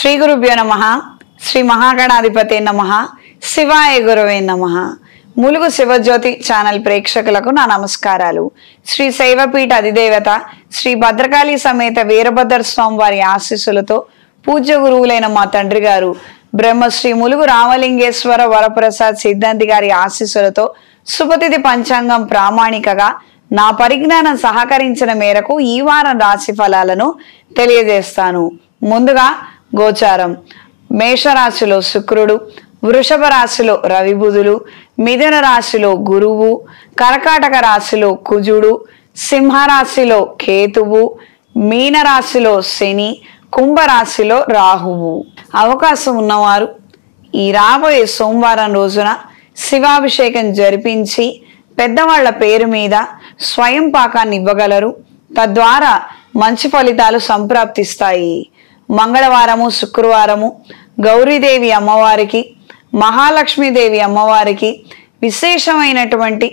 శ్రీ గురుభ్యో నమః. శ్రీ మహాగణాధిపతే నమః. శివాయ గురవే నమః. ములుగు శివజ్యోతి ఛానల్ ప్రేక్షకులకు నా నమస్కారాలు. శ్రీ శైవపీఠ అధిదేవత శ్రీ భద్రకాళి సమేత వీరభద్ర స్వామి వారి ఆశీస్సులతో పూజ్య గురువులైన మా తండ్రి గారు బ్రహ్మశ్రీ ములుగు రామలింగేశ్వర వరప్రసాద్ సిద్ధాంతి గారి ఆశీస్సులతో శుభతిథి పంచాంగం ప్రామాణికగా నా పరిజ్ఞానం సహకరించిన మేరకు ఈ వారం రాశి ఫలాలను తెలియజేస్తాను. ముందుగా గోచారం. మేషరాశిలో శుక్రుడు, వృషభ రాశిలో రవి బుధులు, మిథున రాశిలో గురువు, కర్కాటక రాశిలో కుజుడు, సింహరాశిలో కేతువు, మీనరాశిలో శని, కుంభరాశిలో రాహువు. అవకాశం ఉన్నవారు ఈ రాబోయే సోమవారం రోజున శివాభిషేకం జరిపించి పెద్దవాళ్ల పేరు మీద స్వయం పాకాన్ని ఇవ్వగలరు. తద్వారా మంచి ఫలితాలు సంప్రాప్తిస్తాయి. మంగళవారము, శుక్రవారము గౌరీదేవి అమ్మవారికి, మహాలక్ష్మీదేవి అమ్మవారికి విశేషమైనటువంటి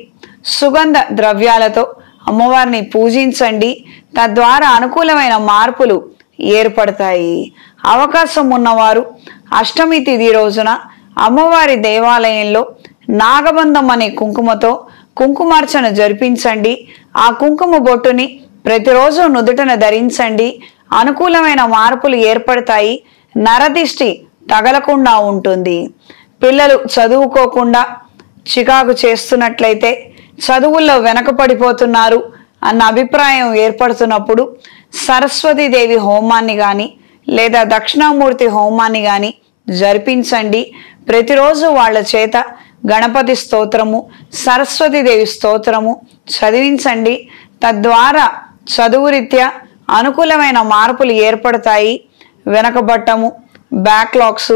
సుగంధ ద్రవ్యాలతో అమ్మవారిని పూజించండి. తద్వారా అనుకూలమైన మార్పులు ఏర్పడతాయి. అవకాశం ఉన్నవారు అష్టమి తిథి రోజున అమ్మవారి దేవాలయంలో నాగబంధం అనే కుంకుమతో కుంకుమార్చన జరిపించండి. ఆ కుంకుమ బొట్టుని ప్రతిరోజు నుదుటన ధరించండి. అనుకూలమైన మార్పులు ఏర్పడతాయి. నరదిష్టి తగలకుండా ఉంటుంది. పిల్లలు చదువుకోకుండా చికాకు చేస్తున్నట్లయితే, చదువుల్లో వెనకపడిపోతున్నారు అన్న అభిప్రాయం ఏర్పడుతున్నప్పుడు సరస్వతీదేవి హోమాన్ని కానీ లేదా దక్షిణామూర్తి హోమాన్ని కానీ జరిపించండి. ప్రతిరోజు వాళ్ళ చేత గణపతి స్తోత్రము, సరస్వతీదేవి స్తోత్రము చదివించండి. తద్వారా చదువు రీత్యా అనుకూలమైన మార్పులు ఏర్పడతాయి. వెనకబట్టము, బ్యాక్లాగ్స్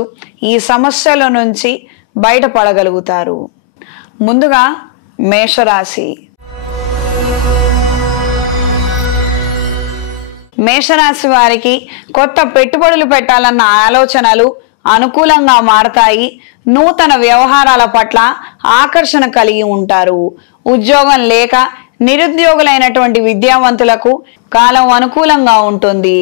ఈ సమస్యల నుంచి బయటపడగలుగుతారు. ముందుగా మేషరాశి. మేషరాశి వారికి కొత్త పెట్టుబడులు పెట్టాలన్న ఆలోచనలు అనుకూలంగా మారతాయి. నూతన వ్యవహారాల పట్ల ఆకర్షణ కలిగి ఉంటారు. ఉద్యోగం లేక నిరుద్యోగులైనటువంటి విద్యావంతులకు కాలం అనుకూలంగా ఉంటుంది.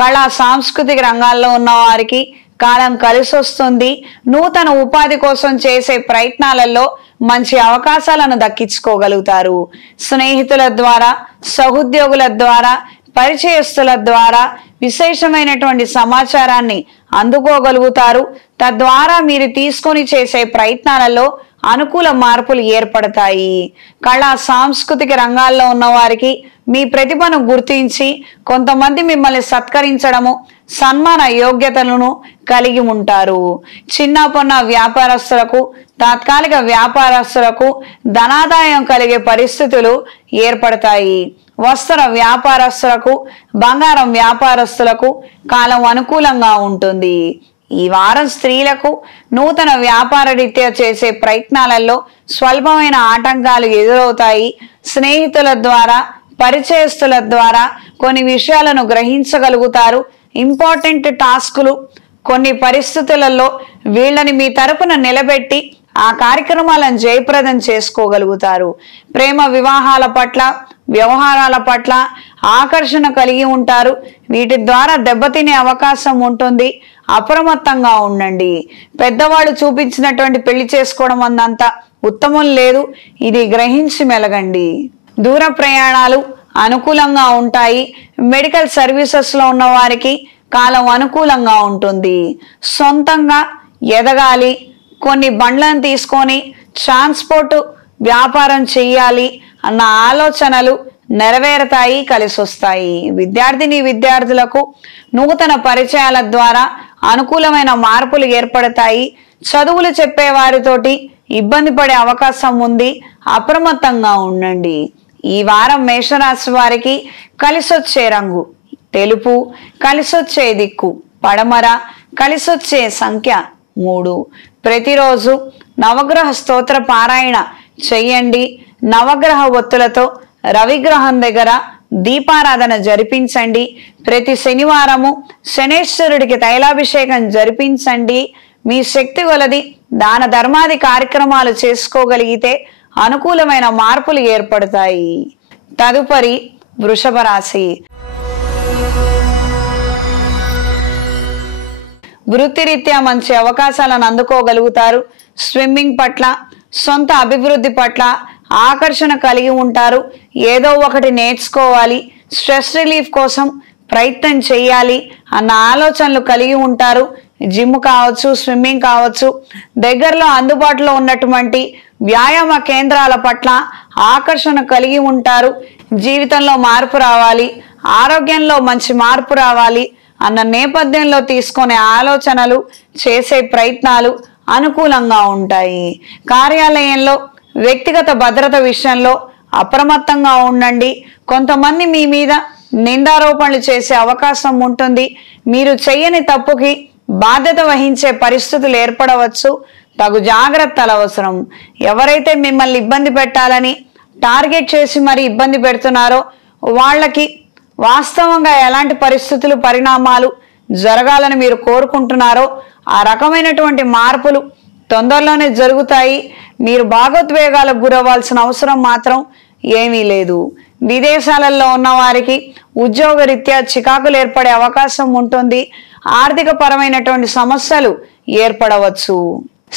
కళా సాంస్కృతిక రంగాల్లో ఉన్న వారికి కాలం కలిసి వస్తుంది. నూతన ఉపాధి కోసం చేసే ప్రయత్నాలలో మంచి అవకాశాలను దక్కించుకోగలుగుతారు. స్నేహితుల ద్వారా, సహోద్యోగుల ద్వారా, పరిచయస్తుల ద్వారా విశేషమైనటువంటి సమాచారాన్ని అందుకోగలుగుతారు. తద్వారా మీరు తీసుకొని చేసే ప్రయత్నాలలో అనుకూల మార్పులు ఏర్పడతాయి. కళా సాంస్కృతిక రంగాల్లో ఉన్న వారికి మీ ప్రతిభను గుర్తించి కొంతమంది మిమ్మల్ని సత్కరించడము, సన్మాన యోగ్యతలను కలిగి ఉంటారు. చిన్న పొన్న వ్యాపారస్తులకు, తాత్కాలిక వ్యాపారస్తులకు ధనాదాయం కలిగే పరిస్థితులు ఏర్పడతాయి. వస్త్ర వ్యాపారస్తులకు, బంగారం వ్యాపారస్తులకు కాలం అనుకూలంగా ఉంటుంది. ఈ వారం స్త్రీలకు నూతన వ్యాపార రీత్యా చేసే ప్రయత్నాలలో స్వల్పమైన ఆటంకాలు ఎదురవుతాయి. స్నేహితుల ద్వారా, పరిచయస్తుల ద్వారా కొన్ని విషయాలను గ్రహించగలుగుతారు. ఇంపార్టెంట్ టాస్కులు కొన్ని పరిస్థితులలో వీళ్ళని మీ తరపున నిలబెట్టి ఆ కార్యక్రమాలను జయప్రదం చేసుకోగలుగుతారు. ప్రేమ వివాహాల పట్ల, వ్యవహారాల పట్ల ఆకర్షణ కలిగి ఉంటారు. వీటి ద్వారా దెబ్బతినే అవకాశం ఉంటుంది. అప్రమత్తంగా ఉండండి. పెద్దవాళ్ళు చూపించినటువంటి పెళ్లి చేసుకోవడం అన్నంత ఉత్తమం లేదు. ఇది గ్రహించి మెలగండి. దూర ప్రయాణాలు అనుకూలంగా ఉంటాయి. మెడికల్ సర్వీసెస్లో ఉన్న వారికి కాలం అనుకూలంగా ఉంటుంది. సొంతంగా ఎదగాలి, కొన్ని బండ్లను తీసుకొని ట్రాన్స్పోర్ట్ వ్యాపారం చెయ్యాలి అన్న ఆలోచనలు నెరవేరుతాయి, కలిసి వస్తాయి. విద్యార్థులకు నూతన పరిచయాల ద్వారా అనుకూలమైన మార్పులు ఏర్పడతాయి. చదువులు చెప్పే వారితోటి ఇబ్బంది పడే అవకాశం ఉంది. అప్రమత్తంగా ఉండండి. ఈ వారం మేషరాశి వారికి కలిసొచ్చే రంగు తెలుపు, కలిసొచ్చే దిక్కు పడమర, కలిసొచ్చే సంఖ్య 3. ప్రతిరోజు నవగ్రహ స్తోత్ర పారాయణ చెయ్యండి. నవగ్రహ ఒత్తులతో రవిగ్రహం దగ్గర దీపారాధన జరిపించండి. ప్రతి శనివారము శనేశ్వరుడికి తైలాభిషేకం జరిపించండి. మీ శక్తి కొలది దాన ధర్మాది కార్యక్రమాలు చేసుకోగలిగితే అనుకూలమైన మార్పులు ఏర్పడతాయి. తదుపరి వృషభ రాశి. వృత్తిరీత్యా మంచి అవకాశాలను అందుకోగలుగుతారు. స్విమ్మింగ్ పట్ల, సొంత అభివృద్ధి పట్ల ఆకర్షణ కలిగి ఉంటారు. ఏదో ఒకటి నేర్చుకోవాలి, స్ట్రెస్ రిలీఫ్ కోసం ప్రయత్నం చేయాలి అన్న ఆలోచనలు కలిగి ఉంటారు. జిమ్ కావచ్చు, స్విమ్మింగ్ కావచ్చు, దగ్గరలో అందుబాటులో ఉన్నటువంటి వ్యాయామ కేంద్రాల పట్ల ఆకర్షణ కలిగి ఉంటారు. జీవితంలో మార్పు రావాలి, ఆరోగ్యంలో మంచి మార్పు రావాలి అన్న నేపథ్యంలో తీసుకునే ఆలోచనలు, చేసే ప్రయత్నాలు అనుకూలంగా ఉంటాయి. కార్యాలయంలో వ్యక్తిగత భద్రత విషయంలో అప్రమత్తంగా ఉండండి. కొంతమంది మీ మీద నిందారోపణలు చేసే అవకాశం ఉంటుంది. మీరు చేయని తప్పుకి బాధ్యత వహించే పరిస్థితులు ఏర్పడవచ్చు. తగు జాగ్రత్తలు అవసరం. ఎవరైతే మిమ్మల్ని ఇబ్బంది పెట్టాలని టార్గెట్ చేసి మరి ఇబ్బంది పెడుతున్నారో వాళ్ళకి వాస్తవంగా ఎలాంటి పరిస్థితులు, పరిణామాలు జరగాలని మీరు కోరుకుంటున్నారో ఆ రకమైనటువంటి మార్పులు తొందరలోనే జరుగుతాయి. మీరు భావోద్వేగాలకు గురవ్వాల్సిన అవసరం మాత్రం ఏమీ లేదు. విదేశాలలో ఉన్న వారికి ఉద్యోగరీత్యా చికాకులు ఏర్పడే అవకాశం ఉంటుంది. ఆర్థిక పరమైనటువంటి సమస్యలు ఏర్పడవచ్చు.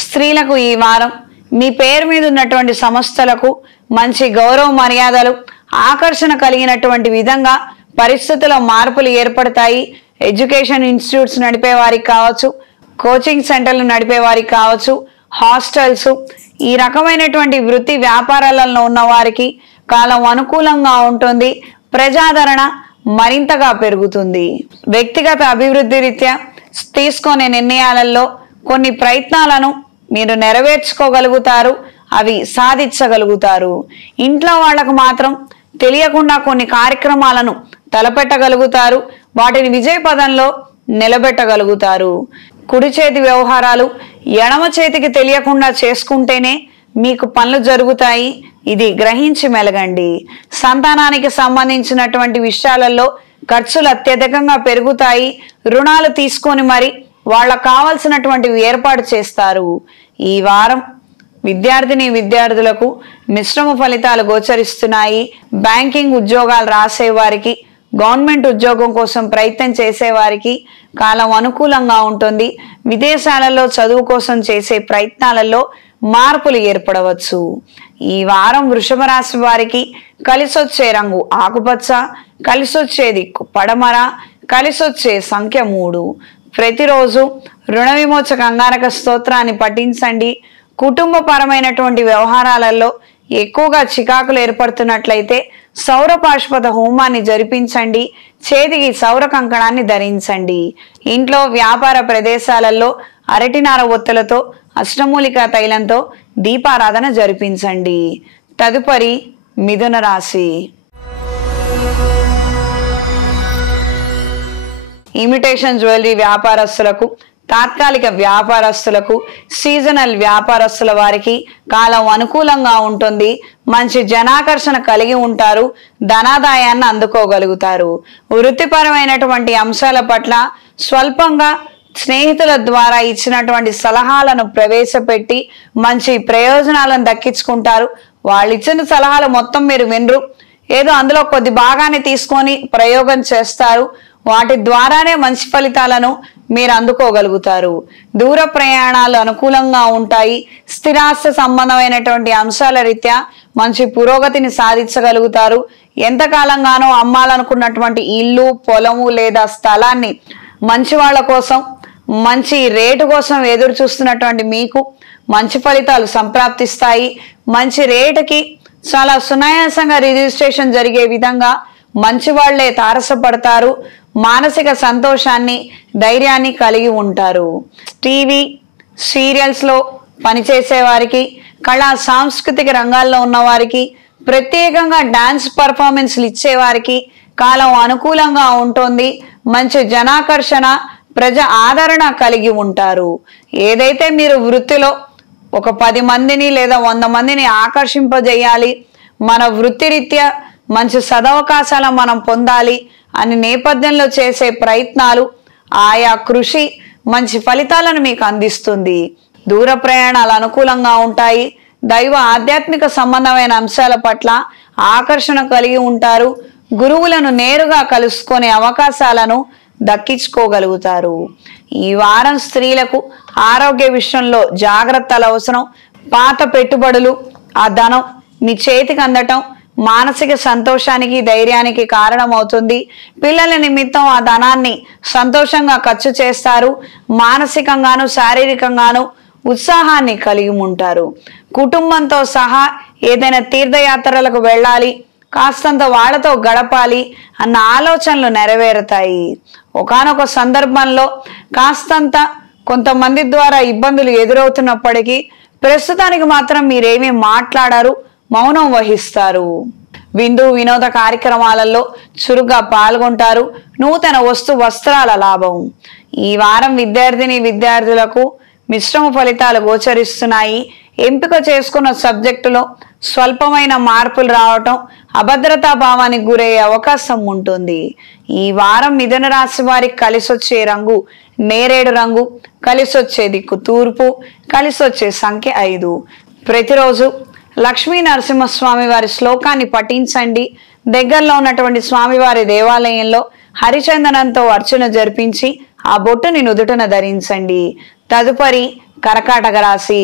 స్త్రీలకు ఈ వారం మీ పేరు మీద ఉన్నటువంటి సంస్థలకు మంచి గౌరవ మర్యాదలు, ఆకర్షణ కలిగినటువంటి విధంగా పరిస్థితుల్లో మార్పులు ఏర్పడతాయి. ఎడ్యుకేషన్ ఇన్స్టిట్యూట్స్ నడిపే వారికి కావచ్చు, కోచింగ్ సెంటర్లు నడిపే వారికి కావచ్చు, హాస్టల్స్, ఈ రకమైనటువంటి వృత్తి వ్యాపారాలలో ఉన్న వారికి కాలం అనుకూలంగా ఉంటుంది. ప్రజాదరణ మరింతగా పెరుగుతుంది. వ్యక్తిగత అభివృద్ధి రీత్యా తీసుకునే నిర్ణయాలలో కొన్ని ప్రయత్నాలను మీరు నెరవేర్చుకోగలుగుతారు, అవి సాధించగలుగుతారు. ఇంట్లో వాళ్లకు మాత్రం తెలియకుండా కొన్ని కార్యక్రమాలను తలపెట్టగలుగుతారు, వాటిని విజయపదంలో నిలబెట్టగలుగుతారు. కుడి చేతి వ్యవహారాలు ఎడమ చేతికి తెలియకుండా చేసుకుంటేనే మీకు పనులు జరుగుతాయి. ఇది గ్రహించి మెలగండి. సంతానానికి సంబంధించినటువంటి విషయాలలో ఖర్చులు అత్యధికంగా పెరుగుతాయి. రుణాలు తీసుకొని మరి వాళ్ళకు కావాల్సినటువంటివి ఏర్పాటు చేస్తారు. ఈ వారం విద్యార్థులకు మిశ్రమ ఫలితాలు గోచరిస్తున్నాయి. బ్యాంకింగ్ ఉద్యోగాలు రాసే వారికి, గవర్నమెంట్ ఉద్యోగం కోసం ప్రయత్నం చేసేవారికి కాలం అనుకూలంగా ఉంటుంది. విదేశాలలో చదువు కోసం చేసే ప్రయత్నాలలో మార్పులు ఏర్పడవచ్చు. ఈ వారం వృషభ రాశి వారికి కలిసొచ్చే రంగు ఆకుపచ్చ, కలిసొచ్చే దిక్కు పడమర, కలిసొచ్చే సంఖ్య 3. ప్రతిరోజు రుణ విమోచక అంగారక స్తోత్రాన్ని పఠించండి. కుటుంబపరమైనటువంటి వ్యవహారాలలో ఎక్కువగా చికాకులు ఏర్పడుతున్నట్లయితే సౌర పాశుపత హోమాన్ని జరిపించండి. చేతికి సౌర కంకణాన్ని ధరించండి. ఇంట్లో వ్యాపార ప్రదేశాలలో అరటినార ఒత్తులతో, అష్టమూలికా తైలంతో దీపారాధన జరిపించండి. తదుపరి మిథున రాశి. ఇమిటేషన్ జ్యువెలరీ వ్యాపారస్తులకు, తాత్కాలిక వ్యాపారస్తులకు, సీజనల్ వ్యాపారస్తుల వారికి కాలం అనుకూలంగా ఉంటుంది. మంచి జనాకర్షణ కలిగి ఉంటారు. ధనాదాయాన్ని అందుకోగలుగుతారు. వృత్తిపరమైనటువంటి అంశాల పట్ల స్వల్పంగా స్నేహితుల ద్వారా ఇచ్చినటువంటి సలహాలను ప్రవేశపెట్టి మంచి ప్రయోజనాలను దక్కించుకుంటారు. వాళ్ళు ఇచ్చిన సలహాలు మొత్తం మీరు వినరు, ఏదో అందులో కొద్ది భాగాన్ని తీసుకొని ప్రయోగం చేస్తారు. వాటి ద్వారానే మంచి ఫలితాలను మీరు అందుకోగలుగుతారు. దూర ప్రయాణాలు అనుకూలంగా ఉంటాయి. స్థిరాస్తి సంబంధమైనటువంటి అంశాల రీత్యా మంచి పురోగతిని సాధించగలుగుతారు. ఎంతకాలంగానో అమ్మాలనుకున్నటువంటి ఇల్లు, పొలము లేదా స్థలాన్ని మంచి వాళ్ళ కోసం, మంచి రేటు కోసం ఎదురు చూస్తున్నటువంటి మీకు మంచి ఫలితాలు సంప్రాప్తిస్తాయి. మంచి రేటుకి చాలా సునాయాసంగా రిజిస్ట్రేషన్ జరిగే విధంగా మంచి వాళ్లే తారసపడతారు. మానసిక సంతోషాన్ని, ధైర్యాన్ని కలిగి ఉంటారు. టీవీ సీరియల్స్ లో పనిచేసే వారికి, కళా సాంస్కృతిక రంగాల్లో ఉన్న వారికి, ప్రత్యేకంగా డాన్స్ పర్ఫార్మెన్స్లు ఇచ్చేవారికి కాలం అనుకూలంగా ఉంటుంది. మంచి జనాకర్షణ, ప్రజా ఆదరణ కలిగి ఉంటారు. ఏదైతే మీరు వృత్తిలో ఒక 10 మందిని లేదా 100 మందిని ఆకర్షింపజేయాలి, మన వృత్తిరీత్యా మంచి సదవకాశాలను మనం పొందాలి అని నేపథ్యంలో చేసే ప్రయత్నాలు, ఆయా కృషి మంచి ఫలితాలను మీకు అందిస్తుంది. దూర ప్రయాణాలు అనుకూలంగా ఉంటాయి. దైవ ఆధ్యాత్మిక సంబంధమైన అంశాల పట్ల ఆకర్షణ కలిగి ఉంటారు. గురువులను నేరుగా కలుసుకునే అవకాశాలను దక్కించుకోగలుగుతారు. ఈ వారం స్త్రీలకు ఆరోగ్య విషయంలో జాగ్రత్తలు అవసరం. పాత పెట్టుబడులు, ఆ ధనం మీ చేతికి అందటం మానసిక సంతోషానికి ధైర్యానికి కారణమవుతుంది. పిల్లల నిమిత్తం ఆ ధనాన్ని సంతోషంగా ఖర్చు చేస్తారు. మానసికంగాను శారీరకంగాను ఉత్సాహాన్ని కలిగి ఉంటారు. కుటుంబంతో సహా ఏదైనా తీర్థయాత్రలకు వెళ్ళాలి, కాస్తంత వాళ్ళతో గడపాలి అన్న ఆలోచనలు నెరవేరుతాయి. ఒకానొక సందర్భంలో కాస్తంత కొంతమంది ద్వారా ఇబ్బందులు ఎదురవుతున్నప్పటికీ ప్రస్తుతానికి మాత్రం మీరేమీ మాట్లాడారు, మౌనం వహిస్తారు. విందు వినోద కార్యక్రమాలలో చురుగ్గా పాల్గొంటారు. నూతన వస్త్రాల లాభం. ఈ వారం విద్యార్థులకు మిశ్రమ ఫలితాలు గోచరిస్తున్నాయి. ఎంపిక చేసుకున్న సబ్జెక్టులో స్వల్పమైన మార్పులు రావటం అభద్రతా భావానికి గురయ్యే అవకాశం ఉంటుంది. ఈ వారం మిథున రాశి వారికి కలిసొచ్చే రంగు నేరేడు రంగు, కలిసొచ్చే దిక్కు తూర్పు, కలిసొచ్చే సంఖ్య 5. ప్రతిరోజు లక్ష్మీ నరసింహస్వామి వారి శ్లోకాన్ని పఠించండి. దగ్గరలో ఉన్నటువంటి స్వామివారి దేవాలయంలో హరిచందనంతో అర్చన జరిపించి ఆ బొట్టుని నుదుటన ధరించండి. తదుపరి కర్కాటక రాశి.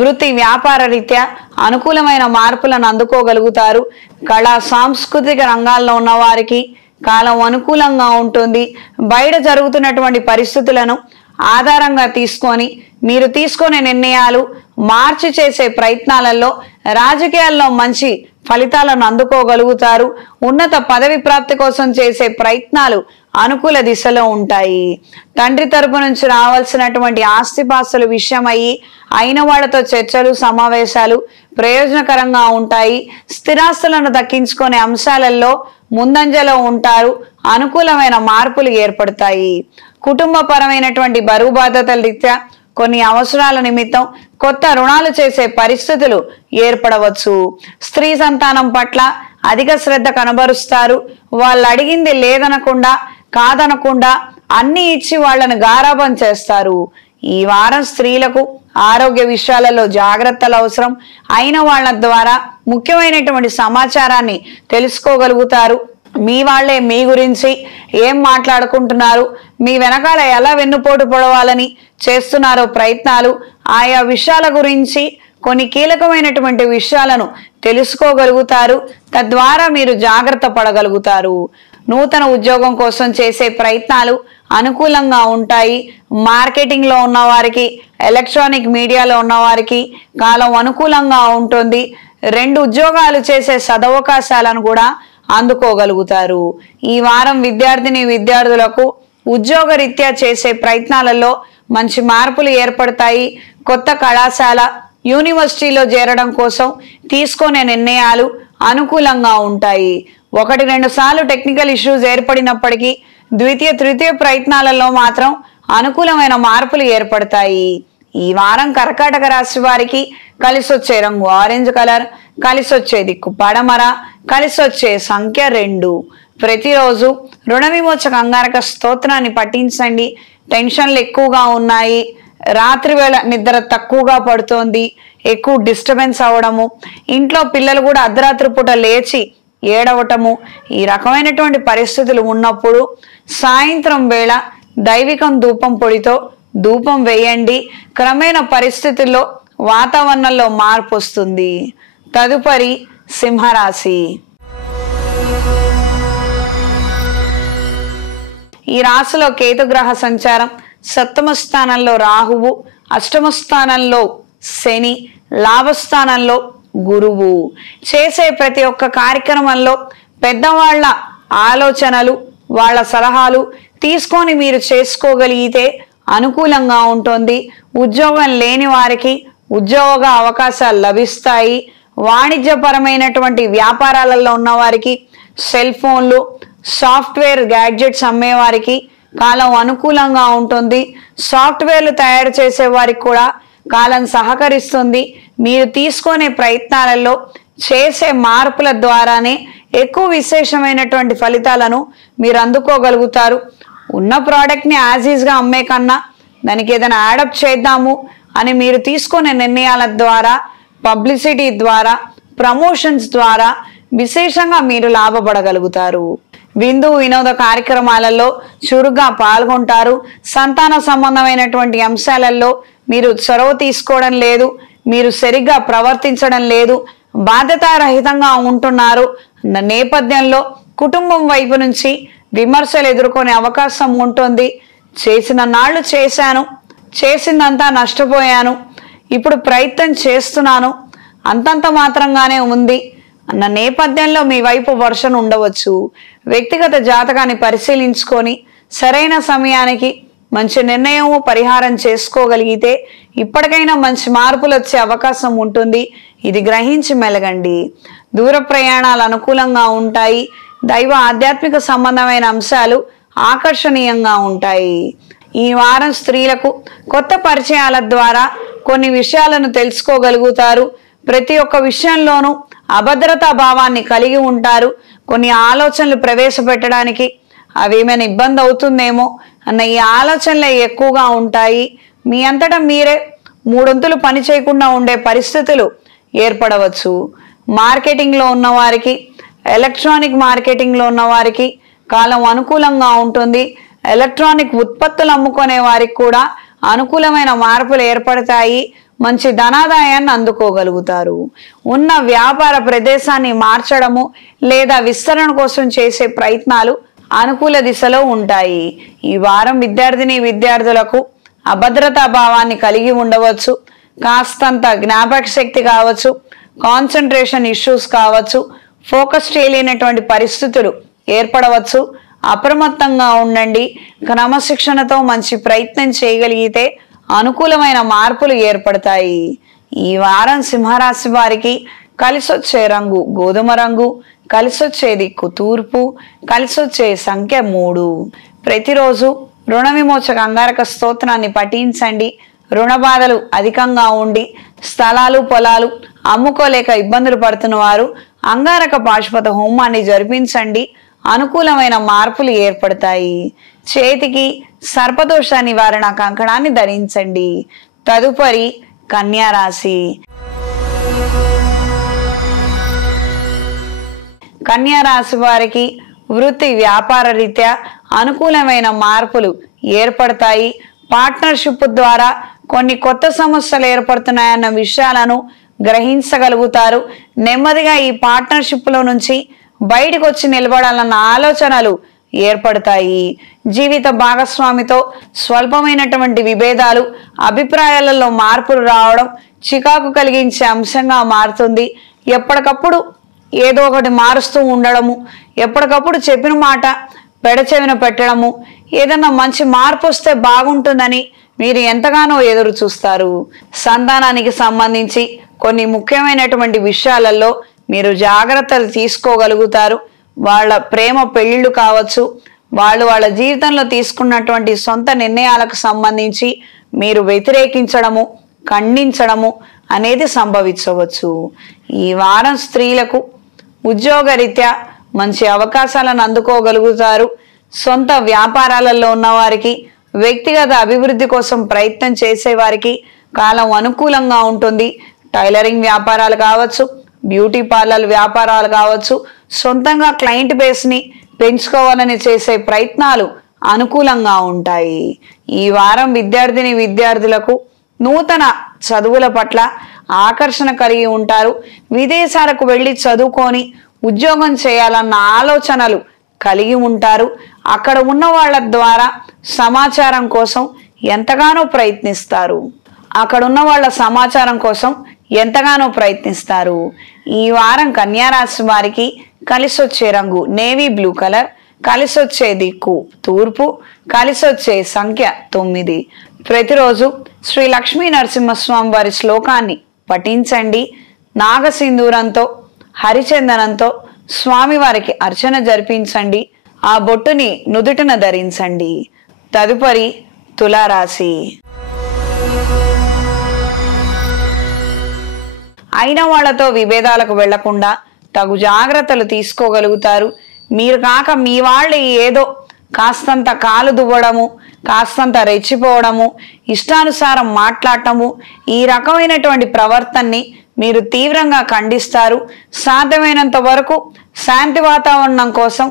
వృత్తి వ్యాపార రీత్యా అనుకూలమైన మార్పులను అందుకోగలుగుతారు. కళా సాంస్కృతిక రంగాల్లో ఉన్న వారికి కాలం అనుకూలంగా ఉంటుంది. బయట జరుగుతున్నటువంటి పరిస్థితులను ఆధారంగా తీసుకొని మీరు తీసుకునే నిర్ణయాలు మార్చి చేసే ప్రయత్నాలలో రాజకీయాల్లో మంచి ఫలితాలను అందుకోగలుగుతారు. ఉన్నత పదవి ప్రాప్తి కోసం చేసే ప్రయత్నాలు అనుకూల దిశలో ఉంటాయి. తండ్రి తరపు నుంచి రావాల్సినటువంటి ఆస్తిపాస్తుల విషయమయ్యి అయిన వాళ్లతో చర్చలు సమావేశాలు ప్రయోజనకరంగా ఉంటాయి. స్థిరాస్తులను దక్కించుకునే అంశాలలో ముందంజలో ఉంటారు. అనుకూలమైన మార్పులు ఏర్పడతాయి. కుటుంబ పరమైనటువంటి బరువు బాధ్యతల రీత్యా కొన్ని అవసరాల నిమిత్తం కొత్త రుణాలు చేసే పరిస్థితులు ఏర్పడవచ్చు. స్త్రీ సంతానం పట్ల అధిక శ్రద్ధ కనబరుస్తారు. వాళ్ళు అడిగింది లేదనకుండా కాదనకుండా అన్ని ఇచ్చి వాళ్ళని గారాబం చేస్తారు. ఈ వారం స్త్రీలకు ఆరోగ్య విషయాలలో జాగ్రత్తలు అవసరం. అయిన వాళ్ళ ద్వారా ముఖ్యమైనటువంటి సమాచారాన్ని తెలుసుకోగలుగుతారు. మీ వాళ్ళే మీ గురించి ఏం మాట్లాడుకుంటున్నారు, మీ వెనకాల ఎలా వెన్నుపోటు పొడవాలని చేస్తున్నారో ప్రయత్నాలు, ఆయా విషయాల గురించి కొన్ని కీలకమైనటువంటి విషయాలను తెలుసుకోగలుగుతారు. తద్వారా మీరు జాగ్రత్త పడగలుగుతారు. నూతన ఉద్యోగం కోసం చేసే ప్రయత్నాలు అనుకూలంగా ఉంటాయి. మార్కెటింగ్ లో ఉన్న వారికి, ఎలక్ట్రానిక్ మీడియాలో ఉన్న వారికి కాలం అనుకూలంగా ఉంటుంది. 2 ఉద్యోగాలు చేసే సదవకాశాలను కూడా అందుకోగలుగుతారు. ఈ వారం విద్యార్థులకు ఉద్యోగ రీత్యా చేసే ప్రయత్నాలలో మంచి మార్పులు ఏర్పడతాయి. కొత్త కళాశాల, యూనివర్సిటీలో చేరడం కోసం తీసుకునే నిర్ణయాలు అనుకూలంగా ఉంటాయి. 1-2 సార్లు టెక్నికల్ ఇష్యూస్ ఏర్పడినప్పటికీ తృతీయ ప్రయత్నాలలో మాత్రం అనుకూలమైన మార్పులు ఏర్పడతాయి. ఈ వారం కర్కాటక రాశి వారికి కలిసొచ్చే రంగు ఆరెంజ్ కలర్, కలిసొచ్చే దిక్కు పడమర, కలిసొచ్చే సంఖ్య 2. ప్రతిరోజు రుణ విమోచక అంగారక స్తోత్రాన్ని పఠించండి. టెన్షన్లు ఎక్కువగా ఉన్నాయి. రాత్రి వేళ నిద్ర తక్కువగా పడుతోంది. ఎక్కువ డిస్టర్బెన్స్ అవడము, ఇంట్లో పిల్లలు కూడా అర్ధరాత్రి పూట లేచి ఏడవటము, ఈ రకమైనటువంటి పరిస్థితులు ఉన్నప్పుడు సాయంత్రం వేళ దైవికం ధూపం పొడితో ధూపం వేయండి. క్రమేణ పరిస్థితుల్లో వాతావరణంలో మార్పు వస్తుంది. తదుపరి సింహరాశి. ఈ రాశిలో కేతుగ్రహ సంచారం, 7వ స్థానంలో రాహువు, 8వ స్థానంలో శని, లాభస్థానంలో గురువు. చేసే ప్రతి ఒక్క కార్యక్రమంలో పెద్దవాళ్ళ ఆలోచనలు, వాళ్ళ సలహాలు తీసుకొని మీరు చేసుకోగలిగితే అనుకూలంగా ఉంటుంది. ఉద్యోగం లేని వారికి ఉద్యోగ అవకాశాలు లభిస్తాయి. వాణిజ్యపరమైనటువంటి వ్యాపారాలలో ఉన్న వారికి, సెల్ ఫోన్లు, సాఫ్ట్వేర్ గ్యాడ్జెట్స్ అమ్మేవారికి కాలం అనుకూలంగా ఉంటుంది. సాఫ్ట్వేర్లు తయారు చేసే వారికి కూడా కాలం సహకరిస్తుంది. మీరు తీసుకునే ప్రయత్నాలలో చేసే మార్పుల ద్వారానే ఎక్కువ విశేషమైనటువంటి ఫలితాలను మీరు అందుకోగలుగుతారు. ఉన్న ప్రోడక్ట్ని యాజ్ ఈజ్గా అమ్మే కన్నా దానికి ఏదైనా యాడప్ చేద్దాము అని మీరు తీసుకునే నిర్ణయాల ద్వారా, పబ్లిసిటీ ద్వారా, ప్రమోషన్స్ ద్వారా విశేషంగా మీరు లాభపడగలుగుతారు. విందు వినోద కార్యక్రమాలలో చురుగ్గా పాల్గొంటారు. సంతాన సంబంధమైనటువంటి అంశాలలో మీరు చొరవ తీసుకోవడం లేదు, మీరు సరిగ్గా ప్రవర్తించడం లేదు, బాధ్యతారహితంగా ఉంటున్నారు అన్న నేపథ్యంలో కుటుంబం వైపు నుంచి విమర్శలు ఎదుర్కొనే అవకాశం ఉంటుంది. చేసిన నాళ్ళు చేశాను, చేసిందంతా నష్టపోయాను, ఇప్పుడు ప్రయత్నం చేస్తున్నాను, అంతంత మాత్రంగానే ఉంది అన్న నేపథ్యంలో మీ వైపు వర్షం ఉండవచ్చు. వ్యక్తిగత జాతకాన్ని పరిశీలించుకొని సరైన సమయానికి మంచి నిర్ణయము పరిహారం చేసుకోగలిగితే ఇప్పటికైనా మంచి మార్పులు వచ్చే అవకాశం ఉంటుంది. ఇది గ్రహించి మెలగండి. దూర ప్రయాణాలు అనుకూలంగా ఉంటాయి. దైవ ఆధ్యాత్మిక సంబంధమైన అంశాలు ఆకర్షణీయంగా ఉంటాయి. ఈ వారం స్త్రీలకు కొత్త పరిచయాల ద్వారా కొన్ని విషయాలను తెలుసుకోగలుగుతారు. ప్రతి ఒక్క విషయంలోనూ అభద్రతా భావాన్ని కలిగి ఉంటారు. కొన్ని ఆలోచనలు ప్రవేశపెట్టడానికి అవి ఏమైనా ఇబ్బంది అవుతుందేమో అన్న ఈ ఆలోచనలే ఎక్కువగా ఉంటాయి. మీ అంతటా మీరే మూడొంతులు పని చేయకుండా ఉండే పరిస్థితులు ఏర్పడవచ్చు. మార్కెటింగ్లో ఉన్న వారికి, ఎలక్ట్రానిక్ మార్కెటింగ్లో ఉన్న వారికి కాలం అనుకూలంగా ఉంటుంది. ఎలక్ట్రానిక్ ఉత్పత్తులు అమ్ముకునే వారికి కూడా అనుకూలమైన మార్పులు ఏర్పడతాయి. మంచి ధనాదాయాన్ని అందుకోగలుగుతారు. ఉన్న వ్యాపార ప్రదేశాన్ని మార్చడము లేదా విస్తరణ కోసం చేసే ప్రయత్నాలు అనుకూల దిశలో ఉంటాయి. ఈ వారం విద్యార్థులకు అభద్రతా భావాన్ని కలిగి ఉండవచ్చు. కాస్తంత జ్ఞాపక శక్తి కావచ్చు, కాన్సన్ట్రేషన్ ఇష్యూస్ కావచ్చు, ఫోకస్ చేయలేనటువంటి పరిస్థితులు ఏర్పడవచ్చు. అప్రమత్తంగా ఉండండి. క్రమశిక్షణతో మంచి ప్రయత్నం చేయగలిగితే అనుకూలమైన మార్పులు ఏర్పడతాయి. ఈ వారం సింహరాశి వారికి కలిసొచ్చే రంగు గోధుమ రంగు, కలిసొచ్చే దిక్కు తూర్పు, కలిసొచ్చే సంఖ్య 3. ప్రతిరోజు రుణ విమోచక అంగారక స్తోత్రాన్ని పఠించండి. రుణ బాధలు అధికంగా ఉండి స్థలాలు పొలాలు అమ్ముకోలేక ఇబ్బందులు పడుతున్న వారు అంగారక పాశుపత హోమాన్ని జరిపించండి. అనుకూలమైన మార్పులు ఏర్పడతాయి. చేతికి సర్పదోష నివారణ కంకణాన్ని ధరించండి. తదుపరి కన్యా రాశి. కన్యా రాశి వారికి వృత్తి వ్యాపార రీత్యా అనుకూలమైన మార్పులు ఏర్పడతాయి. పార్ట్నర్షిప్ ద్వారా కొన్ని కొత్త సమస్యలు ఏర్పడుతున్నాయన్న విషయాలను గ్రహించగలుగుతారు. నెమ్మదిగా ఈ పార్ట్నర్షిప్లో నుంచి బయటకు వచ్చి నిలబడాలన్న ఆలోచనలు ఏర్పడతాయి. జీవిత భాగస్వామితో స్వల్పమైనటువంటి విభేదాలు, అభిప్రాయాలలో మార్పులు రావడం చికాకు కలిగించే అంశంగా మారుతుంది. ఎప్పటికప్పుడు ఏదో ఒకటి మారుస్తూ ఉండడము, ఎప్పటికప్పుడు చెప్పిన మాట పెడచెవిన పెట్టడము, ఏదన్నా మంచి మార్పు వస్తే బాగుంటుందని మీరు ఎంతగానో ఎదురు చూస్తారు. సంతానానికి సంబంధించి కొన్ని ముఖ్యమైనటువంటి విషయాలలో మీరు జాగ్రత్తలు తీసుకోగలుగుతారు. వాళ్ళ ప్రేమ పెళ్ళిళ్ళు కావచ్చు, వాళ్ళ జీవితంలో తీసుకున్నటువంటి సొంత నిర్ణయాలకు సంబంధించి మీరు వ్యతిరేకించడము, ఖండించడము అనేది సంభవించవచ్చు. ఈ వారం స్త్రీలకు ఉద్యోగరీత్యా మంచి అవకాశాలను అందుకోగలుగుతారు. సొంత వ్యాపారాలలో ఉన్నవారికి, వ్యక్తిగత అభివృద్ధి కోసం ప్రయత్నం చేసేవారికి కాలం అనుకూలంగా ఉంటుంది. టైలరింగ్ వ్యాపారాలు కావచ్చు, బ్యూటీ పార్లర్ వ్యాపారాలు కావచ్చు, సొంతంగా క్లయింట్ బేస్ని పెంచుకోవాలని చేసే ప్రయత్నాలు అనుకూలంగా ఉంటాయి. ఈ వారం విద్యార్థులకు నూతన చదువుల పట్ల ఆకర్షణ కలిగి ఉంటారు. విదేశాలకు వెళ్ళి చదువుకొని ఉద్యోగం చేయాలన్న ఆలోచనలు కలిగి ఉంటారు. అక్కడ ఉన్న వాళ్ళ ద్వారా సమాచారం కోసం ఎంతగానో ప్రయత్నిస్తారు. ఈ వారం కన్యా రాశి వారికి కలిసొచ్చే రంగు నేవీ బ్లూ కలర్, కలిసొచ్చే దిక్కు తూర్పు, కలిసొచ్చే సంఖ్య 9. ప్రతిరోజు శ్రీ లక్ష్మీ నరసింహస్వామి వారి శ్లోకాన్ని పఠించండి. నాగసింధూరంతో హరిచందనంతో స్వామివారికి అర్చన జరిపించండి. ఆ బొట్టుని నుదుటిన ధరించండి. తదుపరి తులారాశి. అయిన వాళ్లతో విభేదాలకు వెళ్లకుండా తగు జాగ్రత్తలు తీసుకోగలుగుతారు. మీరు కాక మీ వాళ్ళు ఏదో కాస్తంత కాలు దువ్వడము, కాస్తంత రెచ్చిపోవడము, ఇష్టానుసారం మాట్లాడటము, ఈ రకమైనటువంటి ప్రవర్తనని మీరు తీవ్రంగా ఖండిస్తారు. సాధ్యమైనంత వరకు శాంతి వాతావరణం కోసం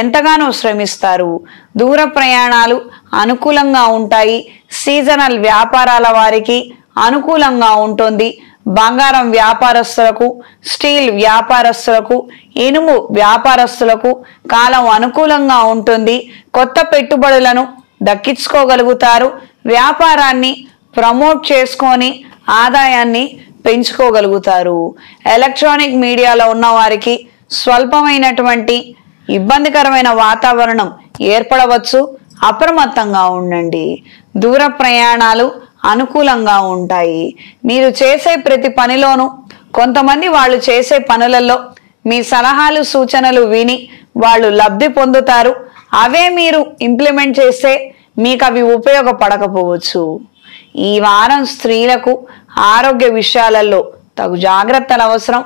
ఎంతగానో శ్రమిస్తారు. దూర ప్రయాణాలు అనుకూలంగా ఉంటాయి. సీజనల్ వ్యాపారాల వారికి అనుకూలంగా ఉంటుంది. బంగారం వ్యాపారస్తులకు, స్టీల్ వ్యాపారస్తులకు, ఇనుము వ్యాపారస్తులకు కాలం అనుకూలంగా ఉంటుంది. కొత్త పెట్టుబడులను దక్కించుకోగలుగుతారు. వ్యాపారాన్ని ప్రమోట్ చేసుకొని ఆదాయాన్ని పెంచుకోగలుగుతారు. ఎలక్ట్రానిక్ మీడియాలో ఉన్న వారికి స్వల్పమైనటువంటి ఇబ్బందికరమైన వాతావరణం ఏర్పడవచ్చు. అప్రమత్తంగా ఉండండి. దూర ప్రయాణాలు అనుకూలంగా ఉంటాయి. మీరు చేసే ప్రతి పనిలోనూ కొంతమంది వాళ్ళు చేసే పనులలో మీ సలహాలు సూచనలు విని వాళ్ళు లబ్ధి పొందుతారు. అవే మీరు ఇంప్లిమెంట్ చేస్తే మీకు అవి ఉపయోగపడకపోవచ్చు. ఈ వారం స్త్రీలకు ఆరోగ్య విషయాలలో తగు జాగ్రత్తలు అవసరం.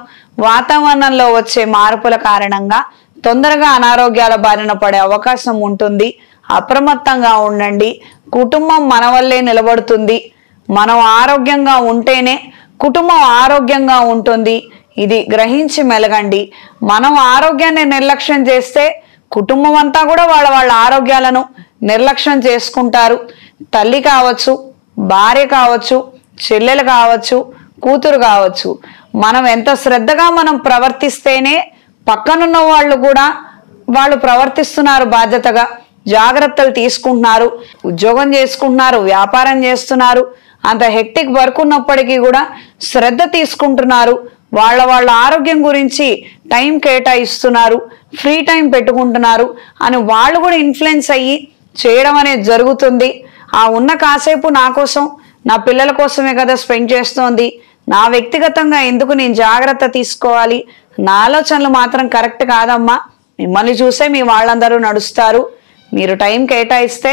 వాతావరణంలో వచ్చే మార్పుల కారణంగా తొందరగా అనారోగ్యాల బారిన పడే అవకాశం ఉంటుంది. అప్రమత్తంగా ఉండండి. కుటుంబం మన వల్లే నిలబడుతుంది. మనం ఆరోగ్యంగా ఉంటేనే కుటుంబం ఆరోగ్యంగా ఉంటుంది. ఇది గ్రహించి మెలగండి. మనం ఆరోగ్యాన్ని నిర్లక్ష్యం చేస్తే కుటుంబం అంతా కూడా వాళ్ళ ఆరోగ్యాలను నిర్లక్ష్యం చేసుకుంటారు. తల్లి కావచ్చు, భార్య కావచ్చు, చెల్లెలు కావచ్చు, కూతురు కావచ్చు. మనం ఎంత శ్రద్ధగా మనం ప్రవర్తిస్తేనే పక్కనున్న వాళ్ళు కూడా వాళ్ళు ప్రవర్తిస్తున్నారు, బాధ్యతగా జాగ్రత్తలు తీసుకుంటున్నారు, ఉద్యోగం చేసుకుంటున్నారు, వ్యాపారం చేస్తున్నారు. అంత హెక్టిక్ వర్క్ ఉన్నప్పటికీ కూడా శ్రద్ధ తీసుకుంటున్నారు. వాళ్ళ ఆరోగ్యం గురించి టైం కేటాయిస్తున్నారు, ఫ్రీ టైం పెట్టుకుంటున్నారు అని వాళ్ళు కూడా ఇన్ఫ్లుయెన్స్ అయ్యి చేయడం అనేది జరుగుతుంది. ఆ ఉన్న కాసేపు నా కోసం, నా పిల్లల కోసమే కదా స్పెండ్ చేస్తోంది, నా వ్యక్తిగతంగా ఎందుకు నేను జాగ్రత్త తీసుకోవాలి, నా ఆలోచనలు మాత్రం కరెక్ట్ కాదమ్మా, మిమ్మల్ని చూసే మీ వాళ్ళందరూ నడుస్తారు, మీరు టైం కేటాయిస్తే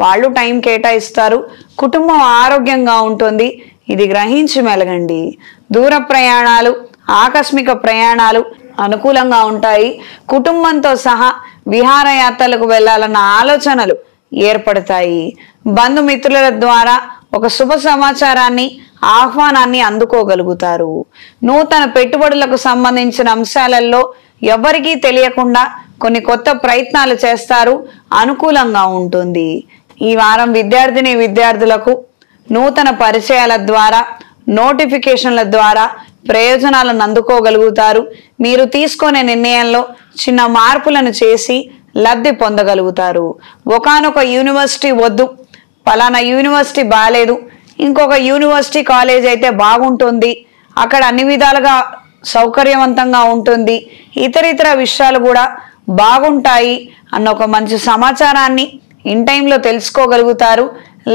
వాళ్ళు టైం కేటాయిస్తారు, కుటుంబం ఆరోగ్యంగా ఉంటుంది. ఇది గ్రహించి మెలగండి. దూర ప్రయాణాలు, ఆకస్మిక ప్రయాణాలు అనుకూలంగా ఉంటాయి. కుటుంబంతో సహా విహారయాత్రలకు వెళ్ళాలన్న ఆలోచనలు ఏర్పడతాయి. బంధుమిత్రుల ద్వారా ఒక శుభ సమాచారాన్ని, ఆహ్వానాన్ని అందుకోగలుగుతారు. నూతన పెట్టుబడులకు సంబంధించిన అంశాలలో ఎవరికీ తెలియకుండా కొన్ని కొత్త ప్రయత్నాలు చేస్తారు. అనుకూలంగా ఉంటుంది. ఈ వారం విద్యార్థులకు నూతన పరిచయాల ద్వారా, నోటిఫికేషన్ల ద్వారా ప్రయోజనాలను అందుకోగలుగుతారు. మీరు తీసుకునే నిర్ణయంలో చిన్న మార్పులను చేసి లబ్ధి పొందగలుగుతారు. ఒకానొక యూనివర్సిటీ వద్దు, పలానా యూనివర్సిటీ బాగాలేదు, ఇంకొక యూనివర్సిటీ కాలేజ్ అయితే బాగుంటుంది, అక్కడ అన్ని విధాలుగా సౌకర్యవంతంగా ఉంటుంది, ఇతర విషయాలు కూడా బాగుంటాయి అన్న ఒక మంచి సమాచారాన్ని ఇన్ టైంలో తెలుసుకోగలుగుతారు,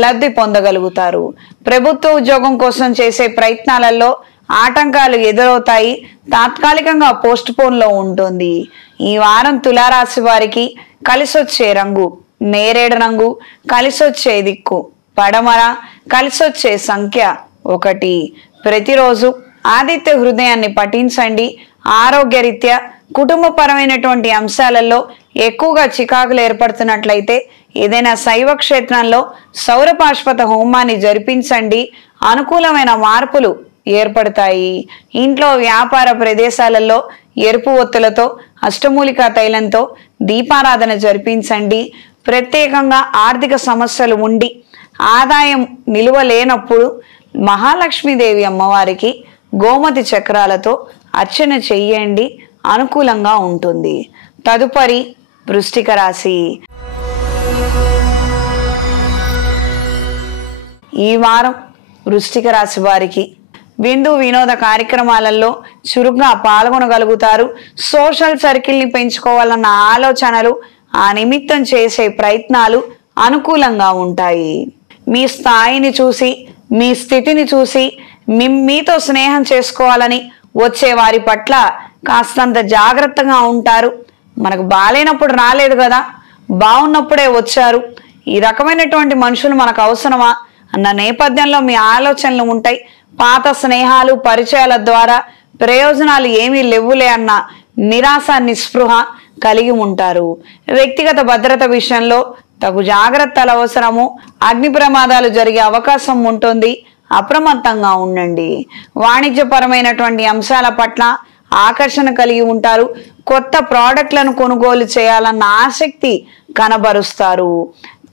లబ్ధి పొందగలుగుతారు. ప్రభుత్వ ఉద్యోగం కోసం చేసే ప్రయత్నాలలో ఆటంకాలు ఎదురవుతాయి. తాత్కాలికంగా పోస్ట్ పోన్లో ఉంటుంది. ఈ వారం తులారాశి వారికి కలిసొచ్చే రంగు నేరేడు రంగు, కలిసొచ్చే దిక్కు పడమర, కలిసొచ్చే సంఖ్య 1. ప్రతిరోజు ఆదిత్య హృదయాన్ని పఠించండి. ఆరోగ్యరీత్యా కుటుంబపరమైనటువంటి అంశాలలో ఎక్కువగా చికాకులు ఏర్పడుతున్నట్లయితే ఏదైనా శైవ క్షేత్రంలో సౌరపాశ్వత హోమాన్ని జరిపించండి. అనుకూలమైన మార్పులు ఏర్పడతాయి. ఇంట్లో వ్యాపార ప్రదేశాలలో ఎరుపు ఒత్తులతో, అష్టమూలికా తైలంతో దీపారాధన జరిపించండి. ప్రత్యేకంగా ఆర్థిక సమస్యలు ఉండి ఆదాయం నిలువ లేనప్పుడు మహాలక్ష్మీదేవి అమ్మవారికి గోమతి చక్రాలతో అర్చన చెయ్యండి. అనుకూలంగా ఉంటుంది. తదుపరి వృశ్చిక రాశి. ఈ వారం వృశ్చిక రాశి వారికి విందు వినోద కార్యక్రమాలలో చురుగ్గా పాల్గొనగలుగుతారు. సోషల్ సర్కిల్ని పెంచుకోవాలన్న ఆలోచనలు, ఆ నిమిత్తం చేసే ప్రయత్నాలు అనుకూలంగా ఉంటాయి. మీ స్థాయిని చూసి, మీ స్థితిని చూసి మీతో స్నేహం చేసుకోవాలని వచ్చే వారి పట్ల కాస్తంత జాగ్రత్తగా ఉంటారు. మనకు బాలేనప్పుడు రాలేదు కదా, బాగున్నప్పుడే వచ్చారు, ఈ రకమైనటువంటి మనుషులు మనకు అవసరమా అన్న నేపథ్యంలో మీ ఆలోచనలు ఉంటాయి. పాత స్నేహాలు, పరిచయాల ద్వారా ప్రయోజనాలు ఏమీ లేవులే అన్న నిరాశ, నిస్పృహ కలిగి ఉంటారు. వ్యక్తిగత భద్రత విషయంలో తగు జాగ్రత్తలు అవసరము. అగ్ని ప్రమాదాలు జరిగే అవకాశం ఉంటుంది. అప్రమత్తంగా ఉండండి. వాణిజ్యపరమైనటువంటి అంశాల పట్ల ఆకర్షణ కలిగి ఉంటారు. కొత్త ప్రోడక్ట్లను కొనుగోలు చేయాలన్న ఆసక్తి కనబరుస్తారు.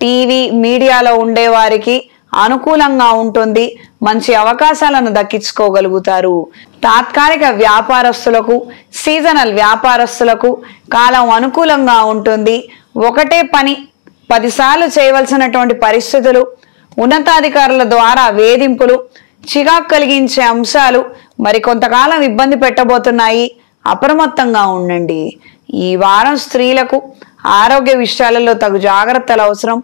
టీవీ మీడియాలో ఉండే వారికి అనుకూలంగా ఉంటుంది. మంచి అవకాశాలను దక్కించుకోగలుగుతారు. తాత్కాలిక వ్యాపారస్తులకు, సీజనల్ వ్యాపారస్తులకు కాలం అనుకూలంగా ఉంటుంది. ఒకటే పని 10 సార్లు చేయవలసినటువంటి పరిస్థితులు, ఉన్నతాధికారుల ద్వారా వేధింపులు, చికాకు కలిగించే అంశాలు మరి కొంతకాలం ఇబ్బంది పెట్టబోతున్నాయి. అప్రమత్తంగా ఉండండి. ఈ వారం స్త్రీలకు ఆరోగ్య విషయాలలో తగు జాగ్రత్తలు అవసరం.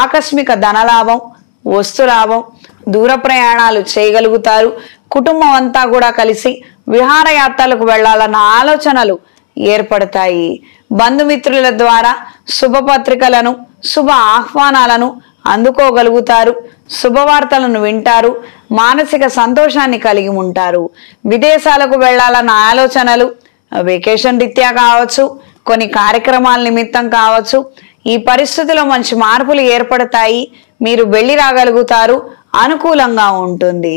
ఆకస్మిక ధనలాభం, వస్తులాభం, దూర ప్రయాణాలు చేయగలుగుతారు. కుటుంబం అంతా కూడా కలిసి విహారయాత్రలకు వెళ్లాలన్న ఆలోచనలు ఏర్పడతాయి. బంధుమిత్రుల ద్వారా శుభపత్రికలను, శుభ ఆహ్వానాలను అందుకోగలుగుతారు. శుభవార్తలను వింటారు. మానసిక సంతోషాన్ని కలిగి ఉంటారు. విదేశాలకు వెళ్లాలన్న ఆలోచనలు వెకేషన్ రీత్యా కావచ్చు, కొన్ని కార్యక్రమాల నిమిత్తం కావచ్చు. ఈ పరిస్థితిలో మంచి మార్పులు ఏర్పడతాయి. మీరు వెళ్ళి రాగలుగుతారు. అనుకూలంగా ఉంటుంది.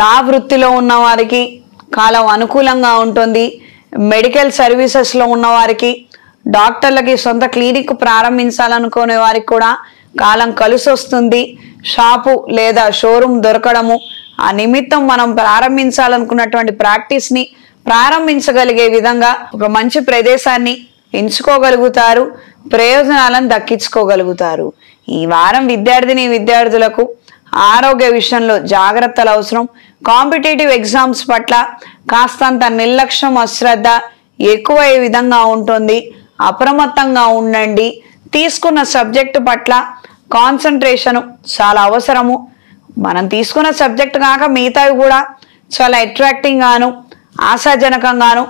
లా వృత్తిలో ఉన్న వారికి కాలం అనుకూలంగా ఉంటుంది. మెడికల్ సర్వీసెస్లో ఉన్న వారికి, డాక్టర్లకి సొంత క్లినిక్ ప్రారంభించాలనుకునే వారికి కూడా కాలం కలిసి వస్తుంది. షాపు లేదా షోరూమ్ దొరకడము, ఆ నిమిత్తం మనం ప్రారంభించాలనుకున్నటువంటి ప్రాక్టీస్ని ప్రారంభించగలిగే విధంగా ఒక మంచి ప్రదేశాన్ని ఎంచుకోగలుగుతారు. ప్రయోజనాలను దక్కించుకోగలుగుతారు. ఈ వారం విద్యార్థులకు ఆరోగ్య విషయంలో జాగ్రత్తలు అవసరం. కాంపిటేటివ్ ఎగ్జామ్స్ పట్ల కాస్తంత నిర్లక్ష్యం, అశ్రద్ధ ఎక్కువయ్యే విధంగా ఉంటుంది. అప్రమత్తంగా ఉండండి. తీసుకున్న సబ్జెక్టు పట్ల కాన్సన్ట్రేషన్ చాలా అవసరము. మనం తీసుకున్న సబ్జెక్ట్ కాక మిగతావి కూడా చాలా అట్రాక్టింగ్ గాను, ఆశాజనకంగాను,